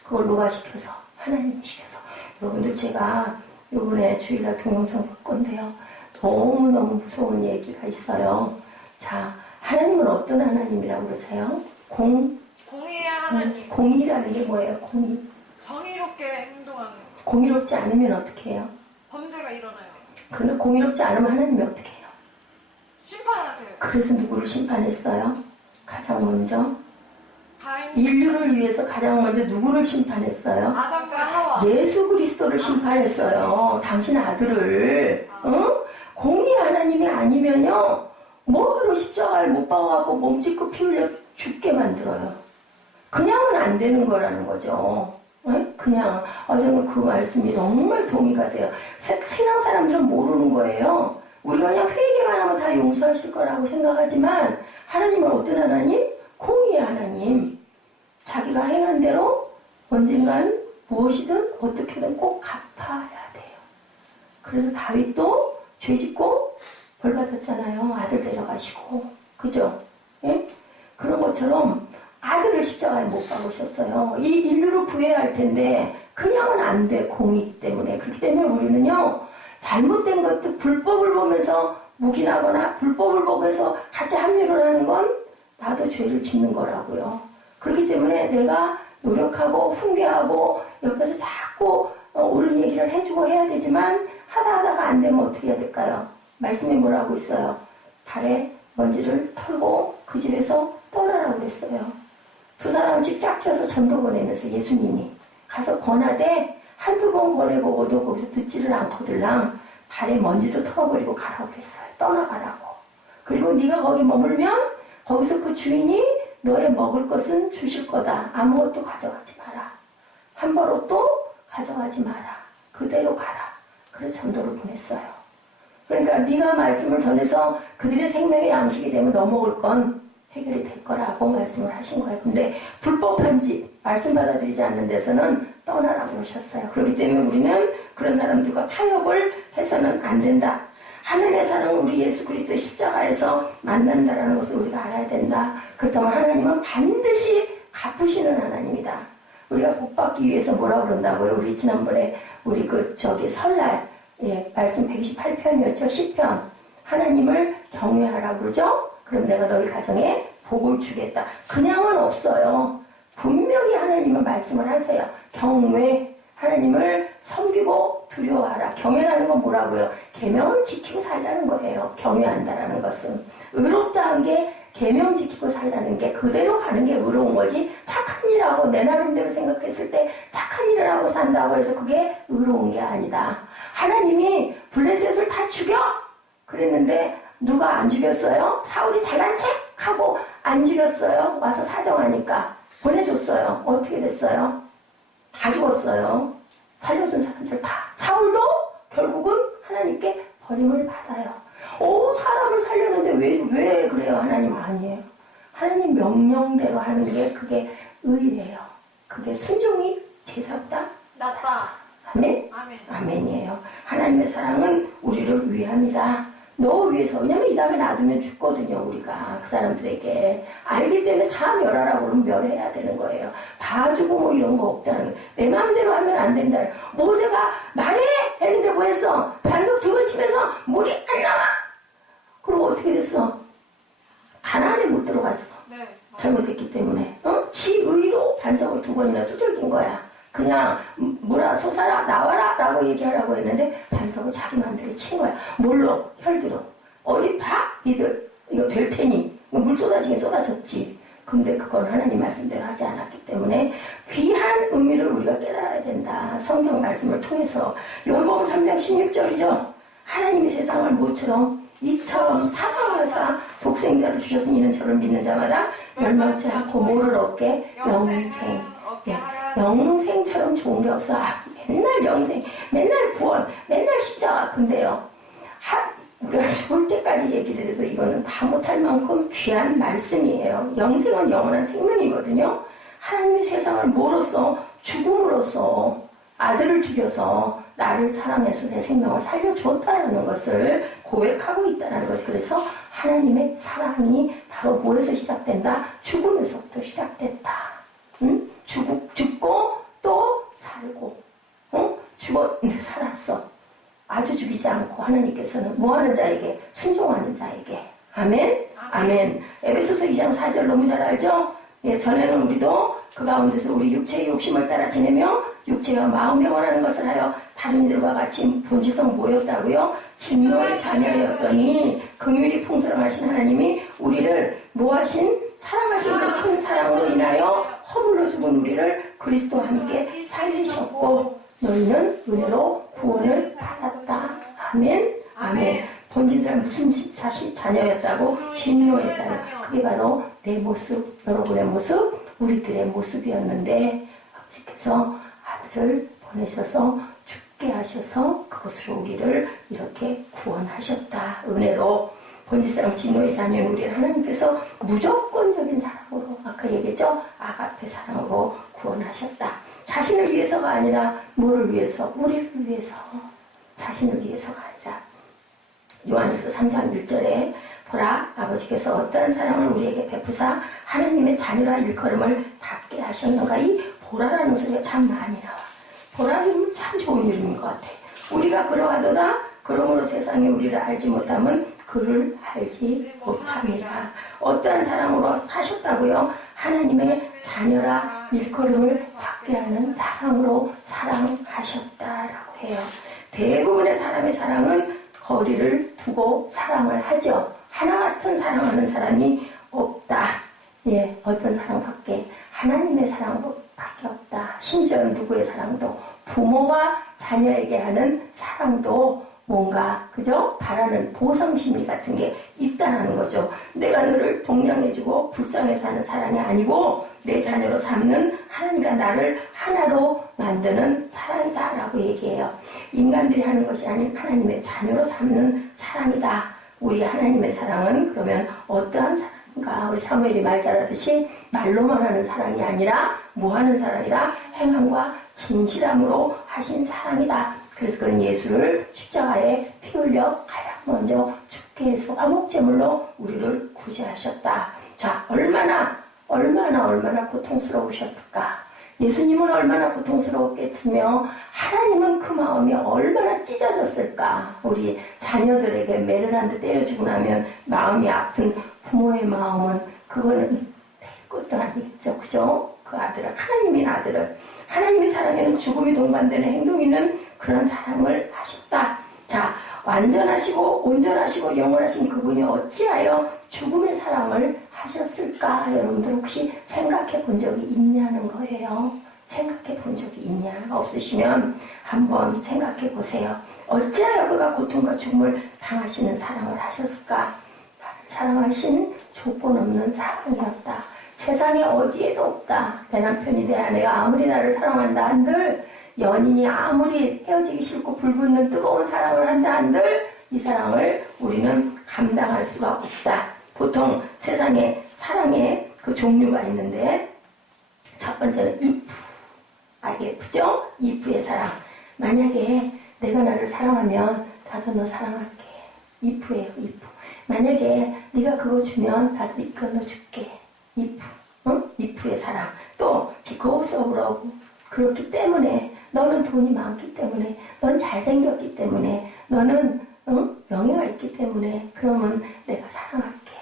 그걸 누가 시켜서? 하나님이 시켜서. 여러분들 제가 요번에 주일날 동영상 볼 건데요. 너무너무 무서운 얘기가 있어요. 자, 하나님은 어떤 하나님이라고 그러세요? 공의의 하나님. 공의라는 게 뭐예요? 공의. 정의롭게 행동하는. 공의롭지 않으면 어떻게 해요? 범죄가 일어나요. 그러니까 공의롭지 않으면 하나님이 어떻게 해요? 심판하세요. 그래서 누구를 심판했어요? 가장 먼저 가인. 인류를 위해서 가장 먼저 누구를 심판했어요? 아담과 하와. 예수 그리스도를 심판했어요. 당신 아들을. 응? 공의 하나님이 아니면요 뭐로 십자가에 못 박아갖고 몸 찢고 피 흘려 죽게 만들어요. 그냥은 안 되는 거라는 거죠. 그냥. 저는 그 말씀이 정말 동의가 돼요. 세상 사람들은 모르는 거예요. 우리가 그냥 회개만 하면 다 용서하실 거라고 생각하지만 하나님은 어떤 하나님? 공의의 하나님. 자기가 행한 대로 언젠간 무엇이든 어떻게든 꼭 갚아야 돼요. 그래서 다윗도 죄짓고 벌 받았잖아요. 아들 데려가시고. 그죠? 예? 그런 것처럼 아들을 십자가에 못 박으셨어요. 이 인류를 구해야 할 텐데 그냥은 안 돼. 공의 때문에. 그렇기 때문에 우리는요. 잘못된 것도 불법을 보면서 묵인하거나 불법을 보고서 같이 합류를 하는 건 나도 죄를 짓는 거라고요. 그렇기 때문에 내가 노력하고 훈계하고 옆에서 자꾸 옳은 얘기를 해주고 해야 되지만 하다가 안 되면 어떻게 해야 될까요? 말씀이 뭐라고 있어요? 발에 먼지를 털고 그 집에서 떠나라고 그랬어요. 두 사람 집 짝지어서 전도 보내면서 예수님이 가서 권하되 한두 번 권해보고도 거기서 듣지를 않거들랑 발에 먼지도 털어버리고 가라고 그랬어요. 떠나가라고. 그리고 네가 거기 머물면 거기서 그 주인이 너의 먹을 것은 주실 거다. 아무것도 가져가지 마라. 한 벌옷도 가져가지 마라. 그대로 가라. 그래서 전도를 보냈어요. 그러니까 네가 말씀을 전해서 그들의 생명의 양식이 되면 너 먹을 건 해결이 될 거라고 말씀을 하신 거예요. 근데 불법한 집, 말씀 받아들이지 않는 데서는 떠나라고 그러셨어요. 그렇기 때문에 우리는 그런 사람들과 타협을 해서는 안 된다. 하나님의 사랑은 우리 예수 그리스도의 십자가에서 만난다라는 것을 우리가 알아야 된다. 그렇다면 하나님은 반드시 갚으시는 하나님이다. 우리가 복받기 위해서 뭐라 그런다고요? 우리 지난번에 우리 설날 말씀 128편이었죠. 10편. 하나님을 경외하라고 그러죠? 그럼 내가 너희 가정에 복을 주겠다. 그냥은 없어요. 분명히 하나님은 말씀을 하세요. 경외, 하나님을 섬기고 두려워하라. 경외하는 건 뭐라고요? 계명을 지키고 살라는 거예요. 경외한다라는 것은. 의롭다한 게 계명 지키고 살라는 게 그대로 가는 게 의로운 거지 착한 일하고 내 나름대로 생각했을 때 착한 일을 하고 산다고 해서 그게 의로운 게 아니다. 하나님이 블레셋을 다 죽여! 그랬는데 누가 안 죽였어요? 사울이 잘난 척하고 안 죽였어요. 와서 사정하니까 보내줬어요. 어떻게 됐어요? 다 죽었어요. 살려준 사람들 다. 사울도 결국은 하나님께 버림을 받아요. 사람을 살렸는데 왜 그래요? 하나님 아니에요. 하나님 명령대로 하는 게 그게 의예요. 그게 순종이 제사보다 낫다. 아멘? 아멘. 아멘이에요. 하나님의 사랑은 우리를 위합니다. 너 위해서. 왜냐면 이 다음에 놔두면 죽거든요. 우리가 그 사람들에게. 알기 때문에 다 멸하라고 그러면 멸해야 되는 거예요. 봐주고 뭐 이런 거 없다는 거예요. 내 마음대로 하면 안 된다. 모세가 말해! 했는데 뭐 했어? 반석 두 번 치면서 물이 안 나와! 그럼 어떻게 됐어? 가나안에 못 들어갔어. 네. 잘못했기 때문에. 지 의로 반석을 두 번이나 두들긴 거야. 그냥 물아 솟아라 나와라 라고 얘기하라고 했는데 반석을 자기 마음대로 친 거야. 뭘로? 혈기로. 어디 봐 니들 이거 될 테니 물 쏟아지긴 쏟아졌지. 근데 그건 하나님 말씀대로 하지 않았기 때문에 귀한 의미를 우리가 깨달아야 된다. 성경 말씀을 통해서. 요한복음 3장 16절이죠. 하나님이 세상을 모처럼 이처럼 사랑하사 독생자를 주셨으니 이는 저를 믿는 자마다 멸망치 않고 뭐를 얻게? 영생. 영생처럼 좋은 게 없어. 맨날 영생, 맨날 구원, 맨날 십자가. 근데요, 우리가 죽을 때까지 얘기를 해도 이거는 다 못할 만큼 귀한 말씀이에요. 영생은 영원한 생명이거든요. 하나님의 세상을 뭐로써? 죽음으로써 아들을 죽여서 나를 사랑해서 내 생명을 살려줬다는 것을 고백하고 있다는 거죠. 그래서 하나님의 사랑이 바로 뭐에서 시작된다? 죽음에서부터 시작됐다. 응? 죽고 또 살고 죽었는데 살았어. 아주 죽이지 않고 하나님께서는 뭐하는 자에게? 순종하는 자에게. 아멘? 아멘. 에베소서 2장 4절 너무 잘 알죠? 전에는 우리도 그 가운데서 우리 육체의 욕심을 따라 지내며 육체와 마음에 원하는 것을 하여 다른 이들과 같이 본질성 모였다고요? 진노의 자녀였더니 긍휼이 풍성하신 하나님이 우리를 뭐하신? 사랑하신 그 큰 사랑으로 인하여 허물로 죽은 우리를 그리스도와 함께 살리셨고 너희는 은혜로 구원을 받았다. 아멘. 아멘. 본질은 무슨 자녀였다고? 진노의 자녀. 그게 바로 내 모습, 여러분의 모습, 우리들의 모습이었는데 아버지께서 아들을 보내셔서 죽게 하셔서 그것으로 우리를 이렇게 구원하셨다. 은혜로. 본질사랑 진노의 자녀는 우리를 하나님께서 무조건적인 사랑으로 아까 얘기했죠? 아가페 사랑으로 구원하셨다. 자신을 위해서가 아니라 뭐를 위해서? 우리를 위해서. 자신을 위해서가 아니라. 요한일서 3장 1절에 보라 아버지께서 어떠한 사랑을 우리에게 베푸사 하나님의 자녀라 일컬음을 받게 하셨는가. 이 보라라는 소리가 참 많이 나와. 보라 이름은 참 좋은 이름인 것 같아. 우리가 그러하도다 그러므로 세상이 우리를 알지 못하면 그를 알지 못함이라. 어떠한 사랑으로 사셨다고요? 하나님의 자녀라 일컬음을 받게 하는 사랑으로 사랑하셨다라고 해요. 대부분의 사람의 사랑은 거리를 두고 사랑을 하죠. 하나 같은 사랑하는 사람이 없다. 예, 어떤 사랑밖에? 하나님의 사랑밖에 없다. 심지어 누구의 사랑도, 부모가 자녀에게 하는 사랑도 뭔가 그죠? 바라는 보상심리 같은 게 있다는 거죠. 내가 너를 동냥해주고 불쌍해서 하는 사랑이 아니고 내 자녀로 삼는 하나님과 나를 하나로 만드는 사랑이다라고 얘기해요. 인간들이 하는 것이 아닌 하나님의 자녀로 삼는 사랑이다. 우리 하나님의 사랑은 그러면 어떠한 사랑인가? 우리 사무엘이 말 잘하듯이 말로만 하는 사랑이 아니라 뭐 하는 사랑이다? 행함과 진실함으로 하신 사랑이다. 그래서 그런 예수를 십자가에 피 흘려 가장 먼저 죽게 해서 화목제물로 우리를 구제하셨다. 자, 얼마나 고통스러우셨을까? 예수님은 얼마나 고통스러웠겠으며 하나님은 그 마음이 얼마나 찢어졌을까? 우리 자녀들에게 매를 한 대 때려주고 나면 마음이 아픈 부모의 마음은 그거는 될 것도 아니겠죠. 그죠? 그 아들을, 하나님의 아들을. 하나님의 사랑에는 죽음이 동반되는 행동이 있는 그런 사랑을 하셨다. 자, 완전하시고 온전하시고 영원하신 그분이 어찌하여 죽음의 사랑을 하셨을까? 여러분들 혹시 생각해 본 적이 있냐는 거예요. 생각해 본 적이 있냐? 없으시면 한번 생각해 보세요. 어찌하여 그가 고통과 죽음을 당하시는 사랑을 하셨을까? 사랑하신 조건 없는 사랑이었다. 세상에 어디에도 없다. 내 남편이 내 아내가 아무리 나를 사랑한다 한들, 연인이 아무리 헤어지기 싫고 불붙는 뜨거운 사랑을 한다 한들 이 사랑을 우리는 감당할 수가 없다. 보통 세상에 사랑의 그 종류가 있는데 첫 번째는 if, IF죠? if의 사랑. 만약에 내가 나를 사랑하면 나도 너 사랑할게. if예요, if. 만약에 네가 그거 주면 나도 이거 너 줄게. if, if의 사랑. 또 because of love. 그렇기 때문에 너는 돈이 많기 때문에 넌 잘생겼기 때문에 너는 명예가 있기 때문에 그러면 내가 사랑할게.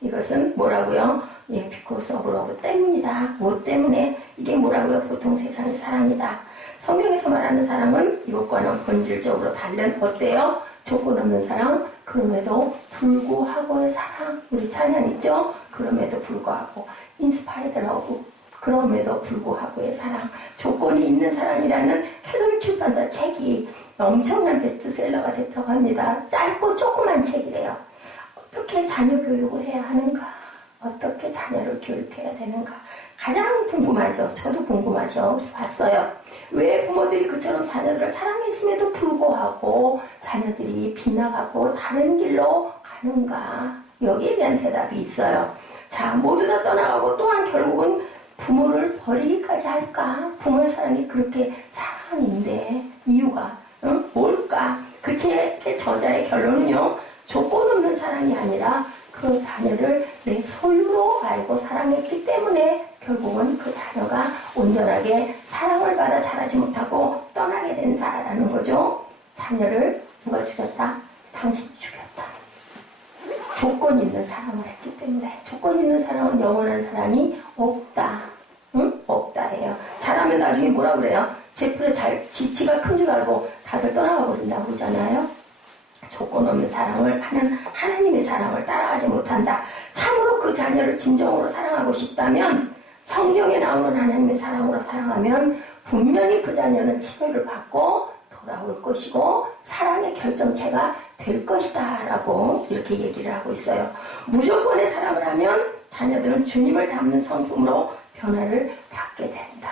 이것은 뭐라고요? 예, because of love 때문이다. 뭐 때문에? 이게 뭐라고요? 보통 세상의 사랑이다. 성경에서 말하는 사랑은 이것과는 본질적으로 다른 어때요? 조건 없는 사랑, 그럼에도 불구하고의 사랑. 우리 찬양 있죠? 그럼에도 불구하고 inspired love. 그럼에도 불구하고의 사랑, 조건이 있는 사랑이라는 캐톨릭 출판사 책이 엄청난 베스트셀러가 됐다고 합니다. 짧고 조그만 책이래요. 어떻게 자녀 교육을 해야 하는가? 어떻게 자녀를 교육해야 되는가? 가장 궁금하죠. 저도 궁금하죠. 그래서 봤어요. 왜 부모들이 그처럼 자녀들을 사랑했음에도 불구하고 자녀들이 빗나가고 다른 길로 가는가? 여기에 대한 대답이 있어요. 자, 모두 다 떠나가고 또한 결국은 부모를 버리기까지 할까? 부모의 사랑이 그렇게 사랑인데 이유가 뭘까? 그 책의 저자의 결론은요. 조건 없는 사랑이 아니라 그 자녀를 내 소유로 알고 사랑했기 때문에 결국은 그 자녀가 온전하게 사랑을 받아 자라지 못하고 떠나게 된다라는 거죠. 자녀를 누가 죽였다? 당신이 죽였다. 조건 있는 사랑을 했기 때문에. 조건 있는 사랑은 영원한 사랑이 없다. 없다예요. 잘하면 나중에 뭐라 그래요? 제풀에 지가 큰 줄 알고 다들 떠나가 버린다고 그러잖아요. 조건 없는 사랑을 하는 하나님의 사랑을 따라가지 못한다. 참으로 그 자녀를 진정으로 사랑하고 싶다면 성경에 나오는 하나님의 사랑으로 사랑하면 분명히 그 자녀는 치료를 받고 돌아올 것이고 사랑의 결정체가 될 것이다 라고 이렇게 얘기를 하고 있어요. 무조건의 사랑을 하면 자녀들은 주님을 닮는 성품으로 변화를 받게 된다.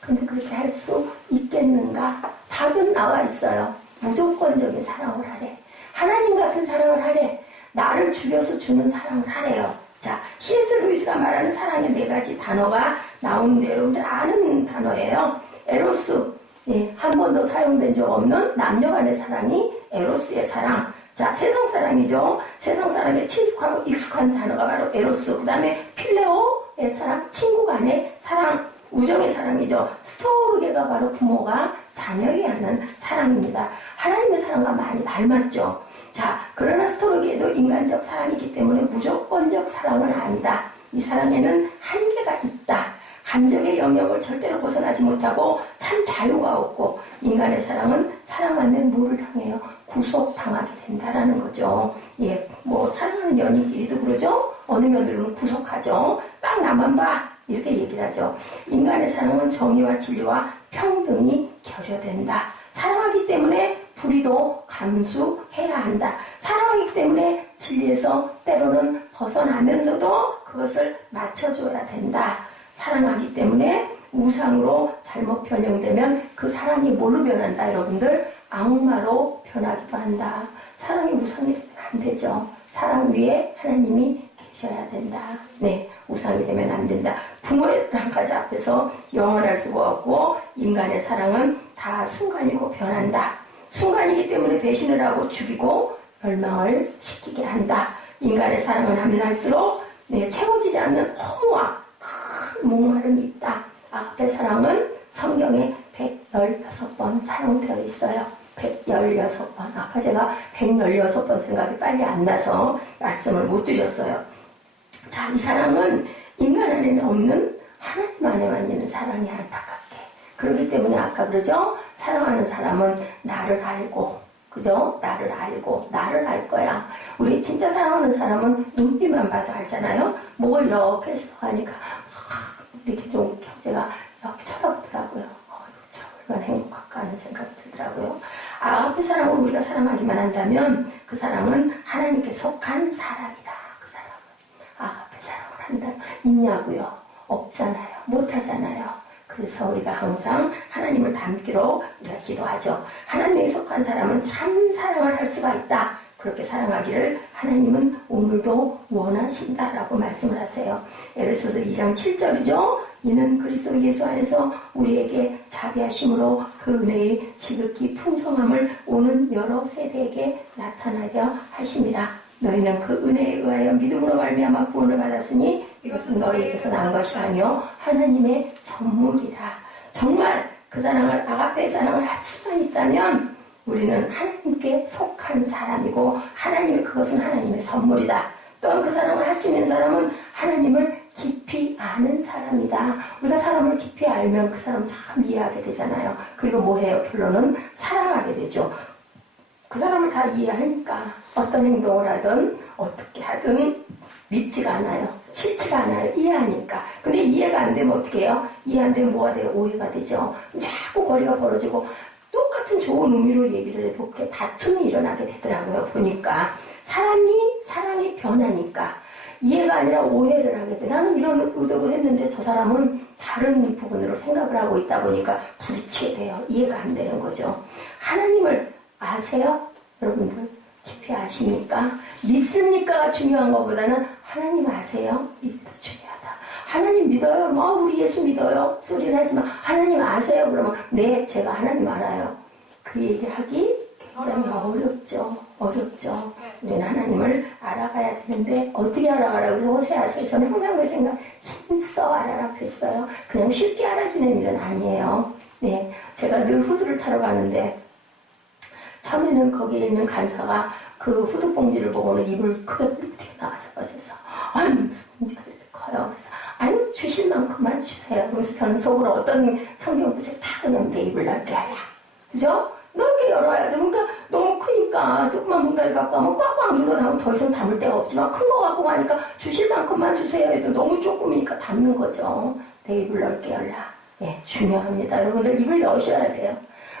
근데 그렇게 할 수 있겠는가? 답은 나와 있어요. 무조건적인 사랑을 하래. 하나님 같은 사랑을 하래. 나를 죽여서 주는 사랑을 하래요. 자, C.S. 루이스가 말하는 사랑의 4가지 단어가 나오는데 여러분들 아는 단어예요. 에로스. 예, 한 번도 사용된 적 없는 남녀 간의 사랑이 에로스의 사랑. 자, 세상 사람이죠. 세상 사람의 친숙하고 익숙한 단어가 바로 에로스. 그 다음에 필레오의 사랑, 친구 간의 사랑, 우정의 사랑이죠. 스토르게가 바로 부모가 자녀에게 하는 사랑입니다. 하나님의 사랑과 많이 닮았죠. 자, 그러나 스토르게도 인간적 사랑이기 때문에 무조건적 사랑은 아니다. 이 사랑에는 한계가 있다. 감정의 영역을 절대로 벗어나지 못하고 참 자유가 없고, 인간의 사랑은 사랑하면 뭐를 당해요? 구속당하게 된다라는 거죠. 예, 뭐 사랑하는 연인끼리도 그러죠. 어느 며느리는 구속하죠. 딱 나만 봐, 이렇게 얘기를 하죠. 인간의 사랑은 정의와 진리와 평등이 결여된다. 사랑하기 때문에 불의도 감수해야 한다. 사랑하기 때문에 진리에서 때로는 벗어나면서도 그것을 맞춰줘야 된다. 사랑하기 때문에 우상으로 잘못 변형되면 그 사랑이 뭘로 변한다, 여러분들? 악마로 변하기도 한다. 사랑이 우상이 되면 안 되죠. 사랑 위에 하나님이 계셔야 된다. 네, 우상이 되면 안 된다. 부모의 사랑까지 앞에서 영원할 수가 없고, 인간의 사랑은 다 순간이고 변한다. 순간이기 때문에 배신을 하고 죽이고 멸망을 시키게 한다. 인간의 사랑을 하면 할수록 채워지지 않는 허무와 큰 목마름이 있다. 아가페 사랑은 성경에 116번 사용되어 있어요. 116번. 아까 제가 116번 생각이 빨리 안 나서 말씀을 못 드렸어요. 자, 이 사랑은 인간 안에는 없는 하나님 안에만 있는 사랑이 안타깝게. 그렇기 때문에 아까 그러죠? 사랑하는 사람은 나를 알고, 그죠? 나를 알고, 나를 알 거야. 우리 진짜 사랑하는 사람은 눈빛만 봐도 알잖아요? 목을 이렇게 해서 하니까 이렇게 좀 경제가 이렇게 쳐다보더라고요. 참 얼마나 행복할까 하는 생각이 들더라고요. 아가페 사랑을 우리가 사랑하기만 한다면 그 사람은 하나님께 속한 사람이다. 그 사람은 아가페 사랑을 한다. 있냐고요? 없잖아요. 못하잖아요. 그래서 우리가 항상 하나님을 닮기로 우리가 기도하죠. 하나님에 속한 사람은 참 사랑을 할 수가 있다. 그렇게 사랑하기를 하나님은 오늘도 원하신다라고 말씀을 하세요. 에베소서 2장 7절이죠. 이는 그리스도 예수 안에서 우리에게 자비하심으로 그 은혜의 지극히 풍성함을 오는 여러 세대에게 나타나게 하십니다. 너희는 그 은혜에 의하여 믿음으로 말미암아 구원을 받았으니 이것은 너희에게서 난 것이 아니요 하나님의 선물이라. 정말 그 사랑을, 아가페의 사랑을 할 수만 있다면 우리는 하나님께 속한 사람이고, 하나님, 그것은 하나님의 선물이다. 또한 그 사랑을 할 수 있는 사람은 하나님을 깊이 아는 사람이다. 우리가 사람을 깊이 알면 그 사람 참 이해하게 되잖아요. 그리고 뭐해요? 결론은 사랑하게 되죠. 그 사람을 다 이해하니까 어떤 행동을 하든 어떻게 하든 밉지가 않아요. 싫지가 않아요. 이해하니까. 근데 이해가 안 되면 어떻게 해요? 이해 안 되면 뭐가 돼요? 오해가 되죠. 자꾸 거리가 벌어지고 똑같은 좋은 의미로 얘기를 해도 그렇게 다툼이 일어나게 되더라고요. 보니까 사랑이 변하니까 이해가 아니라 오해를 하게 돼. 나는 이런 의도로 했는데 저 사람은 다른 부분으로 생각을 하고 있다 보니까 부딪히게 돼요. 이해가 안 되는 거죠. 하나님을 아세요? 여러분들 깊이 아십니까? 믿습니까가 중요한 것보다는 하나님 아세요? 이게 더 중요하다. 하나님 믿어요? 우리 예수 믿어요? 소리는 하지만 하나님 아세요? 그러면 네, 제가 하나님 알아요. 그 얘기하기 굉장히 어렵죠. 우리는 하나님을 알아가야 되는데 어떻게 알아가라고 그래서 호세아서 저는 항상 그 생각, 힘써 알아라 그랬어요. 그냥 쉽게 알아지는 일은 아니에요. 네, 제가 늘 후드를 타러 가는데 처음에는 거기에 있는 간사가 그 후드 봉지를 보고는 입을 크게 벌리고 튀어나와서 아니 무슨 봉지가 이렇게 커요. 그래서 아니 주실 만큼만 주세요. 그래서 저는 속으로 어떤 성경 구절 다 그냥 내 입을 넓게 하랴. 그죠? 넓게 열어야죠. 그러니까 너무 크니까 조그만 봉다리 갖고 가면 꽉꽉 눌러담으면 더 이상 담을 데가 없지만 큰 거 갖고 가니까 주실 만큼만 주세요 해도 너무 조금이니까 담는 거죠. 내 입을 넓게 열라. 예, 중요합니다. 여러분들 입을 여셔야 돼요.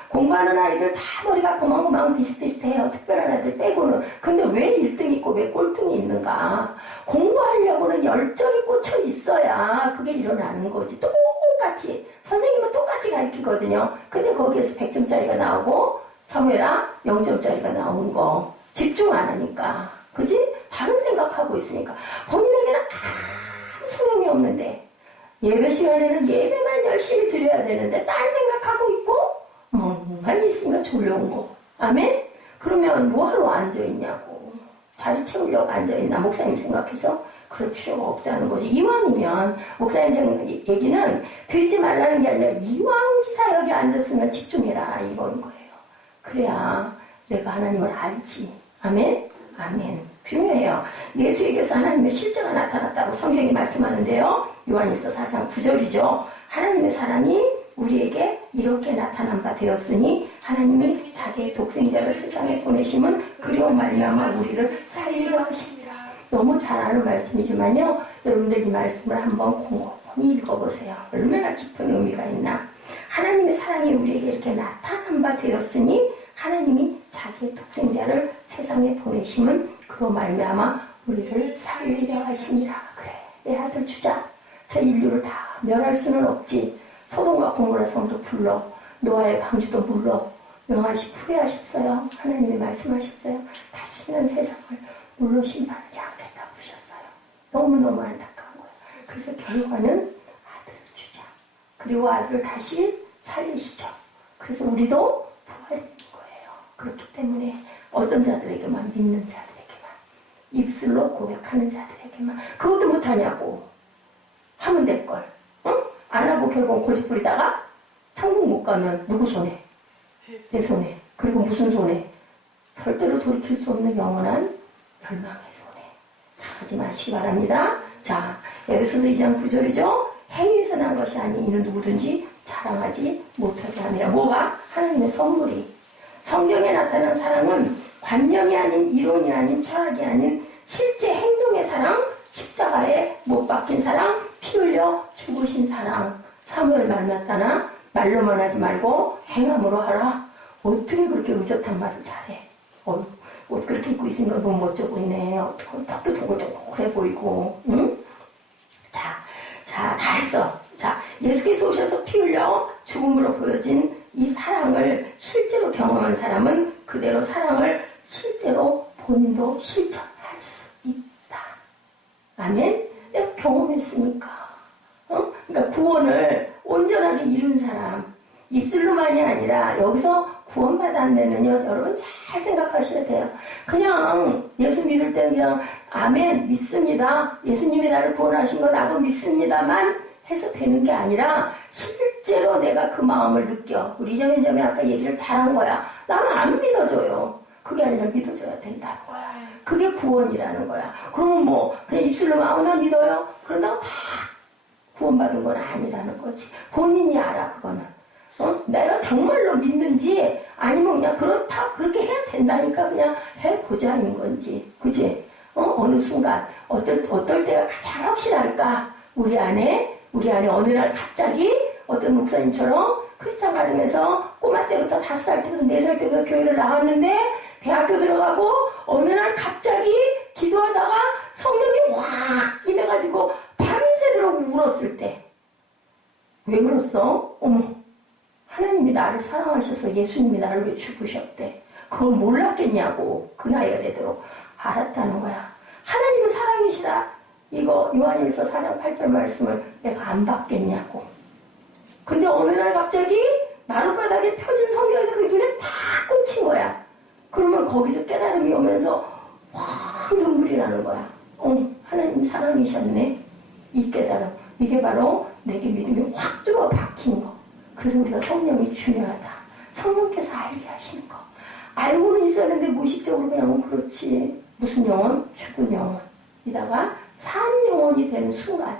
공부하는 아이들 다 머리가 고만고만 비슷비슷해요. 특별한 아이들 빼고는. 근데 왜 1등 있고 왜 꼴등이 있는가? 공부하려고는 열정이 꽂혀 있어야 그게 일어나는 거지. 똑같이. 선생님은 똑같이 가르치거든요. 근데 거기에서 100점짜리가 나오고 사무엘아 0점짜리가 나오는 거. 집중 안 하니까. 그지? 다른 생각하고 있으니까. 본인에게는 아무 소용이 없는데 예배 시간에는 예배만 열심히 드려야 되는데 딴 생각하고 있고 멍하니 있으니까 졸려온 거. 아멘? 그러면 뭐하러 앉아있냐고. 자리 채우려고 앉아있나 목사님 생각해서 그럴 필요가 없다는 거지. 이왕이면 목사님 얘기는 드리지 말라는 게 아니라 이왕지사 여기 앉았으면 집중해라 이건 거예요. 그래야 내가 하나님을 알지. 아멘? 아멘. 중요해요. 예수에게서 하나님의 실제가 나타났다고 성경이 말씀하는데요. 요한일서 4장 9절이죠. 하나님의 사랑이 우리에게 이렇게 나타난 바 되었으니 하나님이 자기의 독생자를 세상에 보내심은 그리로 말미암아 우리를 살리려 하십니다. 너무 잘 아는 말씀이지만요. 여러분들 이 말씀을 한번 곰곰이 읽어보세요. 얼마나 깊은 의미가 있나. 하나님의 사랑이 우리에게 이렇게 나타난 바 되었으니 하나님이 자기의 독생자를 세상에 보내심은 그로 말미암아 우리를 살리려 하시니라. 그래, 내 아들 주자. 저 인류를 다 멸할 수는 없지. 소돔과 고모라 성도 불러 노아의 방주도 물러 명하시 후회하셨어요. 하나님이 말씀하셨어요. 다시는 세상을 물로 심판하지 않겠다고 그러셨어요. 너무너무 안타까운 거예요. 그래서 결과는 아들을 주자. 그리고 아들을 다시 살리시죠. 그래서 우리도 부활이 있는 거예요. 그렇기 때문에 어떤 자들에게만, 믿는 자들에게만, 입술로 고백하는 자들에게만. 그것도 못하냐고. 하면 될걸. 응? 안 하고 결국 고집 부리다가 천국 못 가면 누구 손에? 내 손에. 그리고 무슨 손에? 절대로 돌이킬 수 없는 영원한 멸망의 손에. 하지 마시기 바랍니다. 자, 에베소서 2장 9절이죠. 행위에서 난 것이 아닌 이는 누구든지 자랑하지 못하게 함이라. 뭐가? 하나님의 선물이. 성경에 나타난 사랑은 관념이 아닌, 이론이 아닌, 철학이 아닌 실제 행동의 사랑, 십자가에 못 박힌 사랑, 피 흘려 죽으신 사랑. 사무엘 만났다나 말로만 하지 말고 행함으로 하라. 어떻게 그렇게 의젓한 말을 잘해. 옷 그렇게 입고 있으니까 너무 멋져 보이네. 어떻게 턱도 동글동글해 보이고. 응? 자, 다 했어. 자, 예수께서 오셔서 피 흘려 죽음으로 보여진 이 사랑을 실제로 경험한 사람은 그대로 사랑을 실제로 본인도 실천할 수 있다. 아멘? 내가 경험했으니까. 그러니까 구원을 온전하게 이룬 사람. 입술로만이 아니라 여기서 구원받았냐면요, 여러분 잘 생각하셔야 돼요. 그냥 예수 믿을 때는 그냥 아멘 믿습니다. 예수님이 나를 구원하신 거 나도 믿습니다만 해서 되는 게 아니라 실제로 내가 그 마음을 느껴. 우리 이점이 아까 얘기를 잘한 거야. 나는 안 믿어져요. 그게 아니라 믿어져야 된다는 거야. 그게 구원이라는 거야. 그러면 뭐 그냥 입술로만 나 믿어요? 그런다고 다 구원받은 건 아니라는 거지. 본인이 알아 그거는. 내가 정말로 믿는지 아니면 그냥 그렇게 해야 된다니까 그냥 해보자인 건지. 그치? 어느 순간 어떨 때가 가장 확실할까? 우리 안에 어느 날 갑자기 어떤 목사님처럼 크리스찬 가정에서 꼬마 때부터 5살 때부터 4살 때부터 교회를 나왔는데 대학교 들어가고 어느 날 갑자기 기도하다가 성령이 확 임해가지고 밤새도록 울었을 때 왜 울었어? 어머, 하나님이 나를 사랑하셔서 예수님이 나를 왜 죽으셨대. 그걸 몰랐겠냐고. 그 나이가 되도록 알았다는 거야. 하나님은 사랑이시다. 이거 요한일서 4장 8절 말씀을 내가 안 받겠냐고. 근데 어느 날 갑자기 마룻바닥에 펴진 성경에서 그 눈에 탁 꽂힌 거야. 그러면 거기서 깨달음이 오면서 확 눈물이 나는 거야. 하나님 사랑이셨네. 이 깨달음. 이게 바로 내게 믿음이 확 들어와 박힌 거. 그래서 우리가 성령이 중요하다. 성령께서 알게 하시는 거. 알고는 있었는데 무의식적으로 그냥 그렇지. 무슨 영혼? 죽은 영혼이다가 산 영혼이 되는 순간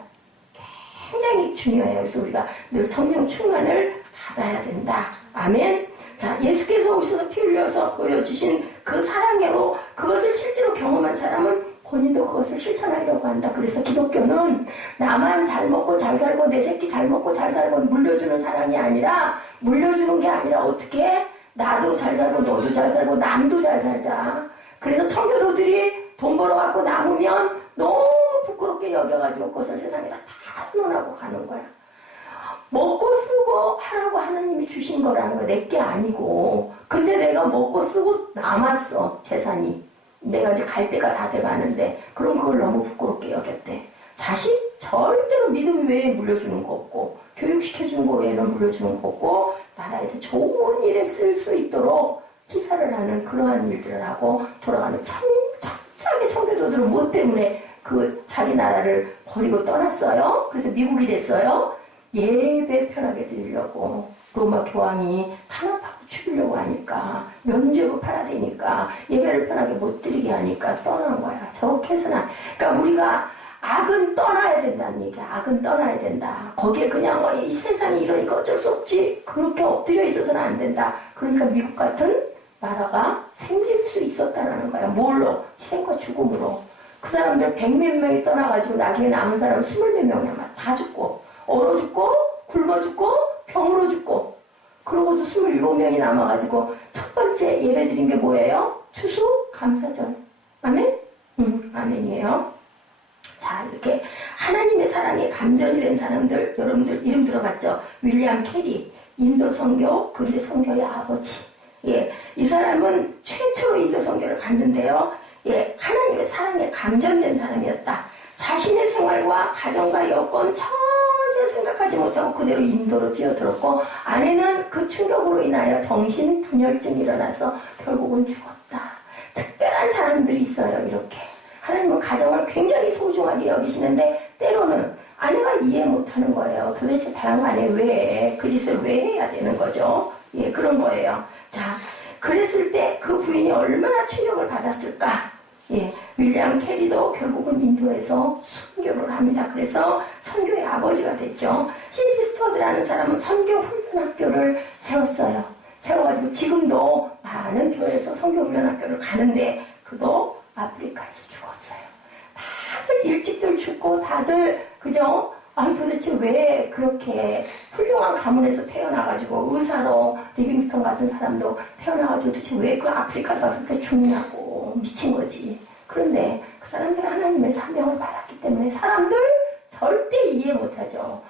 굉장히 중요해요. 그래서 우리가 늘 성령 충만을 받아야 된다. 아멘. 자, 예수께서 오셔서 피 흘려서 보여주신 그 사랑으로 그것을 실제로 경험한 사람은 본인도 그것을 실천하려고 한다. 그래서 기독교는 나만 잘 먹고 잘 살고 내 새끼 잘 먹고 잘 살고 물려주는 사랑이 아니라 물려주는 게 아니라 어떻게 나도 잘 살고 너도 잘 살고 남도 잘 살자. 그래서 청교도들이 돈 벌어갖고 남으면 너무 부끄럽게 여겨가지고 그것을 세상에다 다 혼돈하고 가는 거야. 먹고 쓰고 하라고 하나님이 주신 거라는 거야. 내게 아니고. 근데 내가 먹고 쓰고 남았어. 재산이. 내가 이제 갈 때가 다 돼가는데 그럼 그걸 너무 부끄럽게 여겼대. 자식? 절대로 믿음 외에 물려주는 거 없고 교육시켜주는 거 외에는 물려주는 거 없고 나라에도 좋은 일에 쓸 수 있도록 기사를 하는 그러한 일들을 하고 돌아가는 척작의 청교도들은 뭐 때문에 그 자기 나라를 버리고 떠났어요? 그래서 미국이 됐어요? 예배 편하게 드리려고 로마 교황이 탄압하고 죽이려고 하니까 면죄부 팔아야 되니까 예배를 편하게 못 드리게 하니까 떠난 거야. 저렇게 해서는 그러니까 우리가 악은 떠나야 된다는 얘기야. 악은 떠나야 된다. 거기에 그냥 이 세상이 이러니까 어쩔 수 없지. 그렇게 엎드려 있어서는 안 된다. 그러니까 미국 같은 나라가 생길 수 있었다는 거야. 뭘로? 희생과 죽음으로. 그 사람들 100몇 명이 떠나가지고 나중에 남은 사람은 24명이야. 다 죽고 얼어 죽고 굶어 죽고 병으로 죽고 그러고도 27명이 남아가지고 첫 번째 예배 드린 게 뭐예요? 추수 감사절. 아멘? 아멘이에요. 자, 이렇게 하나님의 사랑에 감전이 된 사람들, 여러분들 이름 들어봤죠? 윌리엄 캐리, 인도 선교, 근대 선교의 아버지. 예, 이 사람은 최초로 인도 선교를 갔는데요. 예, 하나님의 사랑에 감전된 사람이었다. 자신의 생활과 가정과 여건 전혀 생각하지 못하고 그대로 인도로 뛰어들었고 아내는 그 충격으로 인하여 정신분열증이 일어나서 결국은 죽었다. 특별한 사람들이 있어요. 이렇게. 하나님은 가정을 굉장히 소중하게 여기시는데 때로는 아내가 이해 못하는 거예요. 도대체 다른 아내 왜 그 짓을 왜 해야 되는 거죠? 예, 그런 거예요. 자, 그랬을 때 그 부인이 얼마나 충격을 받았을까? 예, 윌리엄 캐리도 결국은 인도에서 선교를 합니다. 그래서 선교의 아버지가 됐죠. C.T. 스터드라는 사람은 선교 훈련 학교를 세웠어요. 세워가지고 지금도 많은 교회에서 선교 훈련 학교를 가는데 그도 아프리카에서 죽었어요. 다들 일찍들 죽고 다들 그죠? 아니 도대체 왜 그렇게 훌륭한 가문에서 태어나가지고 의사로 리빙스턴 같은 사람도 태어나가지고 도대체 왜 그 아프리카 가서 그렇게 죽냐고 미친 거지. 그런데 그 사람들은 하나님의 사명을 받았기 때문에 사람들 절대 이해 못하죠.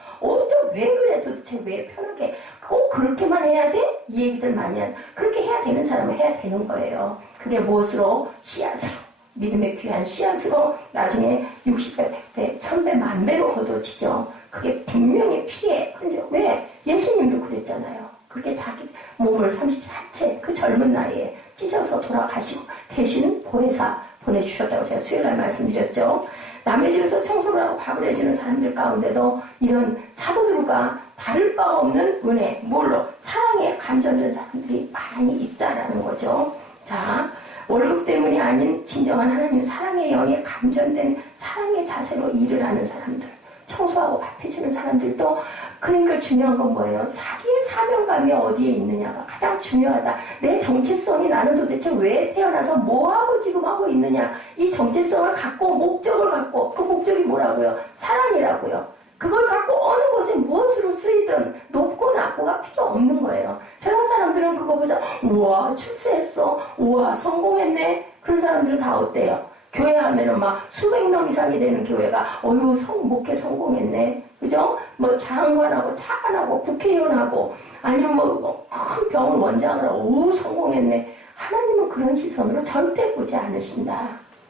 왜 그래 도대체 왜 편하게 꼭 그렇게만 해야 돼? 이 얘기들 많이 그렇게 해야 되는 사람은 해야 되는 거예요. 그게 무엇으로? 씨앗으로. 믿음의 귀한 씨앗으로 나중에 60배, 100배, 1000배, 만배로 거둬지죠. 그게 분명히 피해. 근데 왜? 예수님도 그랬잖아요. 그렇게 자기 몸을 34세 그 젊은 나이에 찢어서 돌아가시고 대신 보혜사 보내주셨다고 제가 수요일날 말씀드렸죠. 남의 집에서 청소를 하고 밥을 해주는 사람들 가운데도 이런 사도들과 다를 바 없는 은혜, 뭘로? 사랑에 감전된 사람들이 많이 있다라는 거죠. 자, 월급 때문이 아닌 진정한 하나님 사랑의 영에 감전된 사랑의 자세로 일을 하는 사람들, 청소하고 밥 해주는 사람들도 그러니까 중요한 건 뭐예요? 자기의 사명감이 어디에 있느냐가 가장 중요하다. 내 정체성이 나는 도대체 왜 태어나서 뭐하고 지금 하고 있느냐. 이 정체성을 갖고 목적을 갖고 그 목적이 뭐라고요? 사랑이라고요. 그걸 갖고 어느 곳에 무엇으로 쓰이든 높고 낮고가 필요 없는 거예요. 세상 사람들은 그거 보자. 우와 출세했어. 우와 성공했네. 그런 사람들은 다 어때요? 교회 하면은 막 수백 명 이상이 되는 교회가 목회 성공했네. 그죠? 뭐 장관하고 차관하고 국회의원하고 아니면 뭐 큰 병원 원장을 하고 성공했네. 하나님은 그런 시선으로 절대 보지 않으신다.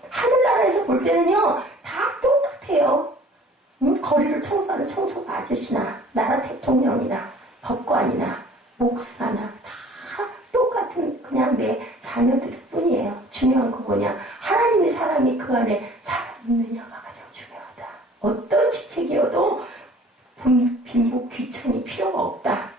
하늘나라에서 볼 때는요 다 똑같아요. 거리를 청소하는 청소가 아저씨나 나라 대통령이나 법관이나 목사나 다 똑같은 그냥 내 자녀들 뿐이에요. 중요한 거 뭐냐? 하나님의 사랑이 그 안에 살아있느냐가 가장 중요하다. 어떤 직책이어도 빈부 귀천이 필요가 없다.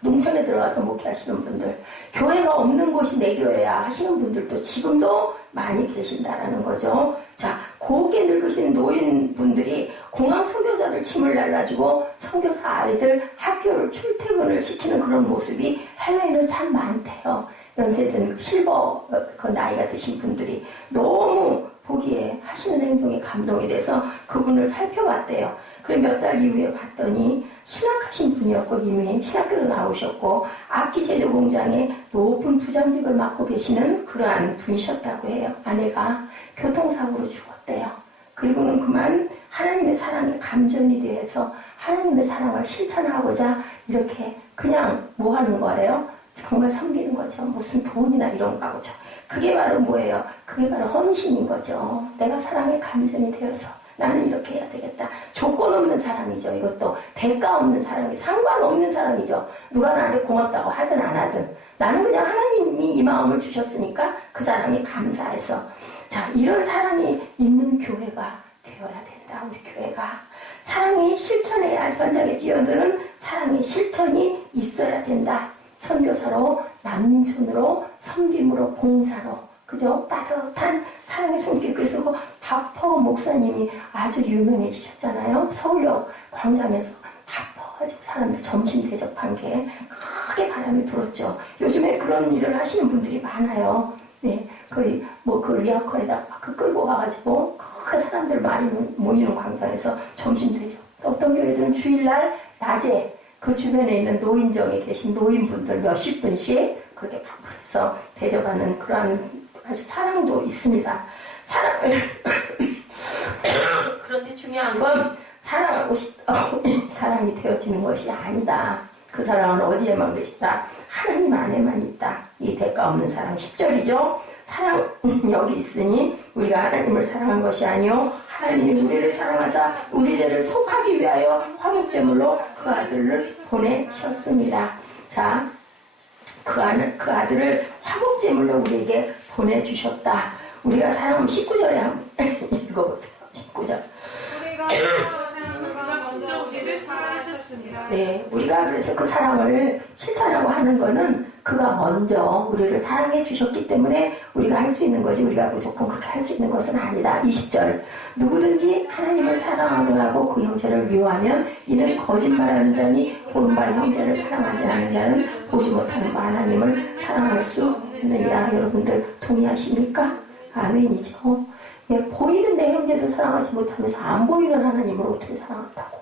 농촌에 들어가서 목회하시는 분들, 교회가 없는 곳이 내 교회야 하시는 분들도 지금도 많이 계신다라는 거죠. 자, 곱게 늙으신 노인분들이 공항 선교사들 침을 날라주고 선교사 아이들 학교를 출퇴근을 시키는 그런 모습이 해외에는 참 많대요. 연세든 실버 그 나이가 드신 분들이 너무 보기에 하시는 행동에 감동이 돼서 그분을 살펴봤대요. 그래 몇 달 이후에 봤더니 신학하신 분이었고 이미 신학교도 나오셨고 악기 제조 공장에 높은 부장직을 맡고 계시는 그러한 분이셨다고 해요. 아내가 교통사고로 죽었대요. 그리고는 그만 하나님의 사랑에 감전이 돼서 하나님의 사랑을 실천하고자 이렇게 그냥 뭐 하는 거예요? 정말 섬기는 거죠. 무슨 돈이나 이런 거죠. 그게 바로 뭐예요? 그게 바로 헌신인 거죠. 내가 사랑에 감전이 되어서 나는 이렇게 해야 되겠다. 조건 없는 사람이죠. 이것도 대가 없는 사람이 상관없는 사람이죠. 누가 나한테 고맙다고 하든 안 하든 나는 그냥 하나님이 이 마음을 주셨으니까 그 사람이 감사해서 자 이런 사랑이 있는 교회가 되어야 된다. 우리 교회가 사랑이 실천해야 할 현장에 뛰어드는 사랑의 실천이 있어야 된다. 선교사로 남민촌으로 섬김으로 봉사로 그죠? 따뜻한 사랑의 손길. 그래서 그 박퍼 목사님이 아주 유명해지셨잖아요. 서울역 광장에서 바빠가지고 사람들 점심 대접한 게 크게 바람이 불었죠. 요즘에 그런 일을 하시는 분들이 많아요. 네, 거의 그 리아커에다가 끌고 가가지고 그 사람들 많이 모이는 광장에서 점심 대접. 어떤 교회들은 주일날 낮에 그 주변에 있는 노인정에 계신 노인분들 몇십 분씩 그렇게 바쁘해서 대접하는 그러한 아주 사랑도 있습니다. 사랑을 그런데 중요한 건 사랑하고 싶다고 사랑이 되어지는 것이 아니다. 그 사랑은 어디에만 계시다? 하나님 안에만 있다. 이 대가 없는 사랑 10절이죠. 사랑 여기 있으니 우리가 하나님을 사랑한 것이 아니요 하나님이 우리를 사랑하사 우리 죄를 속하기 위하여 화목제물로 그 아들을 보내셨습니다. 자, 그 아들을 화목제물로 우리에게 보내주셨다. 우리가 사랑하면 19절에 한번 읽어보세요. 19절. 우리가 그가 먼저 우리를 사랑하셨습니다. 네, 우리가 그래서 그 사랑을 실천하고 하는 거는 그가 먼저 우리를 사랑해 주셨기 때문에 우리가 할 수 있는 거지 우리가 무조건 그렇게 할 수 있는 것은 아니다. 20절. 누구든지 하나님을 사랑하려 하고 그 형제를 미워하면 이는 거짓말하는 자니 본 바 형제를 사랑하지 않는 자는 보지 못하는 바 하나님을 사랑할 수 없느니라. 여러분들 동의하십니까? 아멘이죠. 예, 보이는 내 형제도 사랑하지 못하면서 안 보이는 하나님을 어떻게 사랑할까고?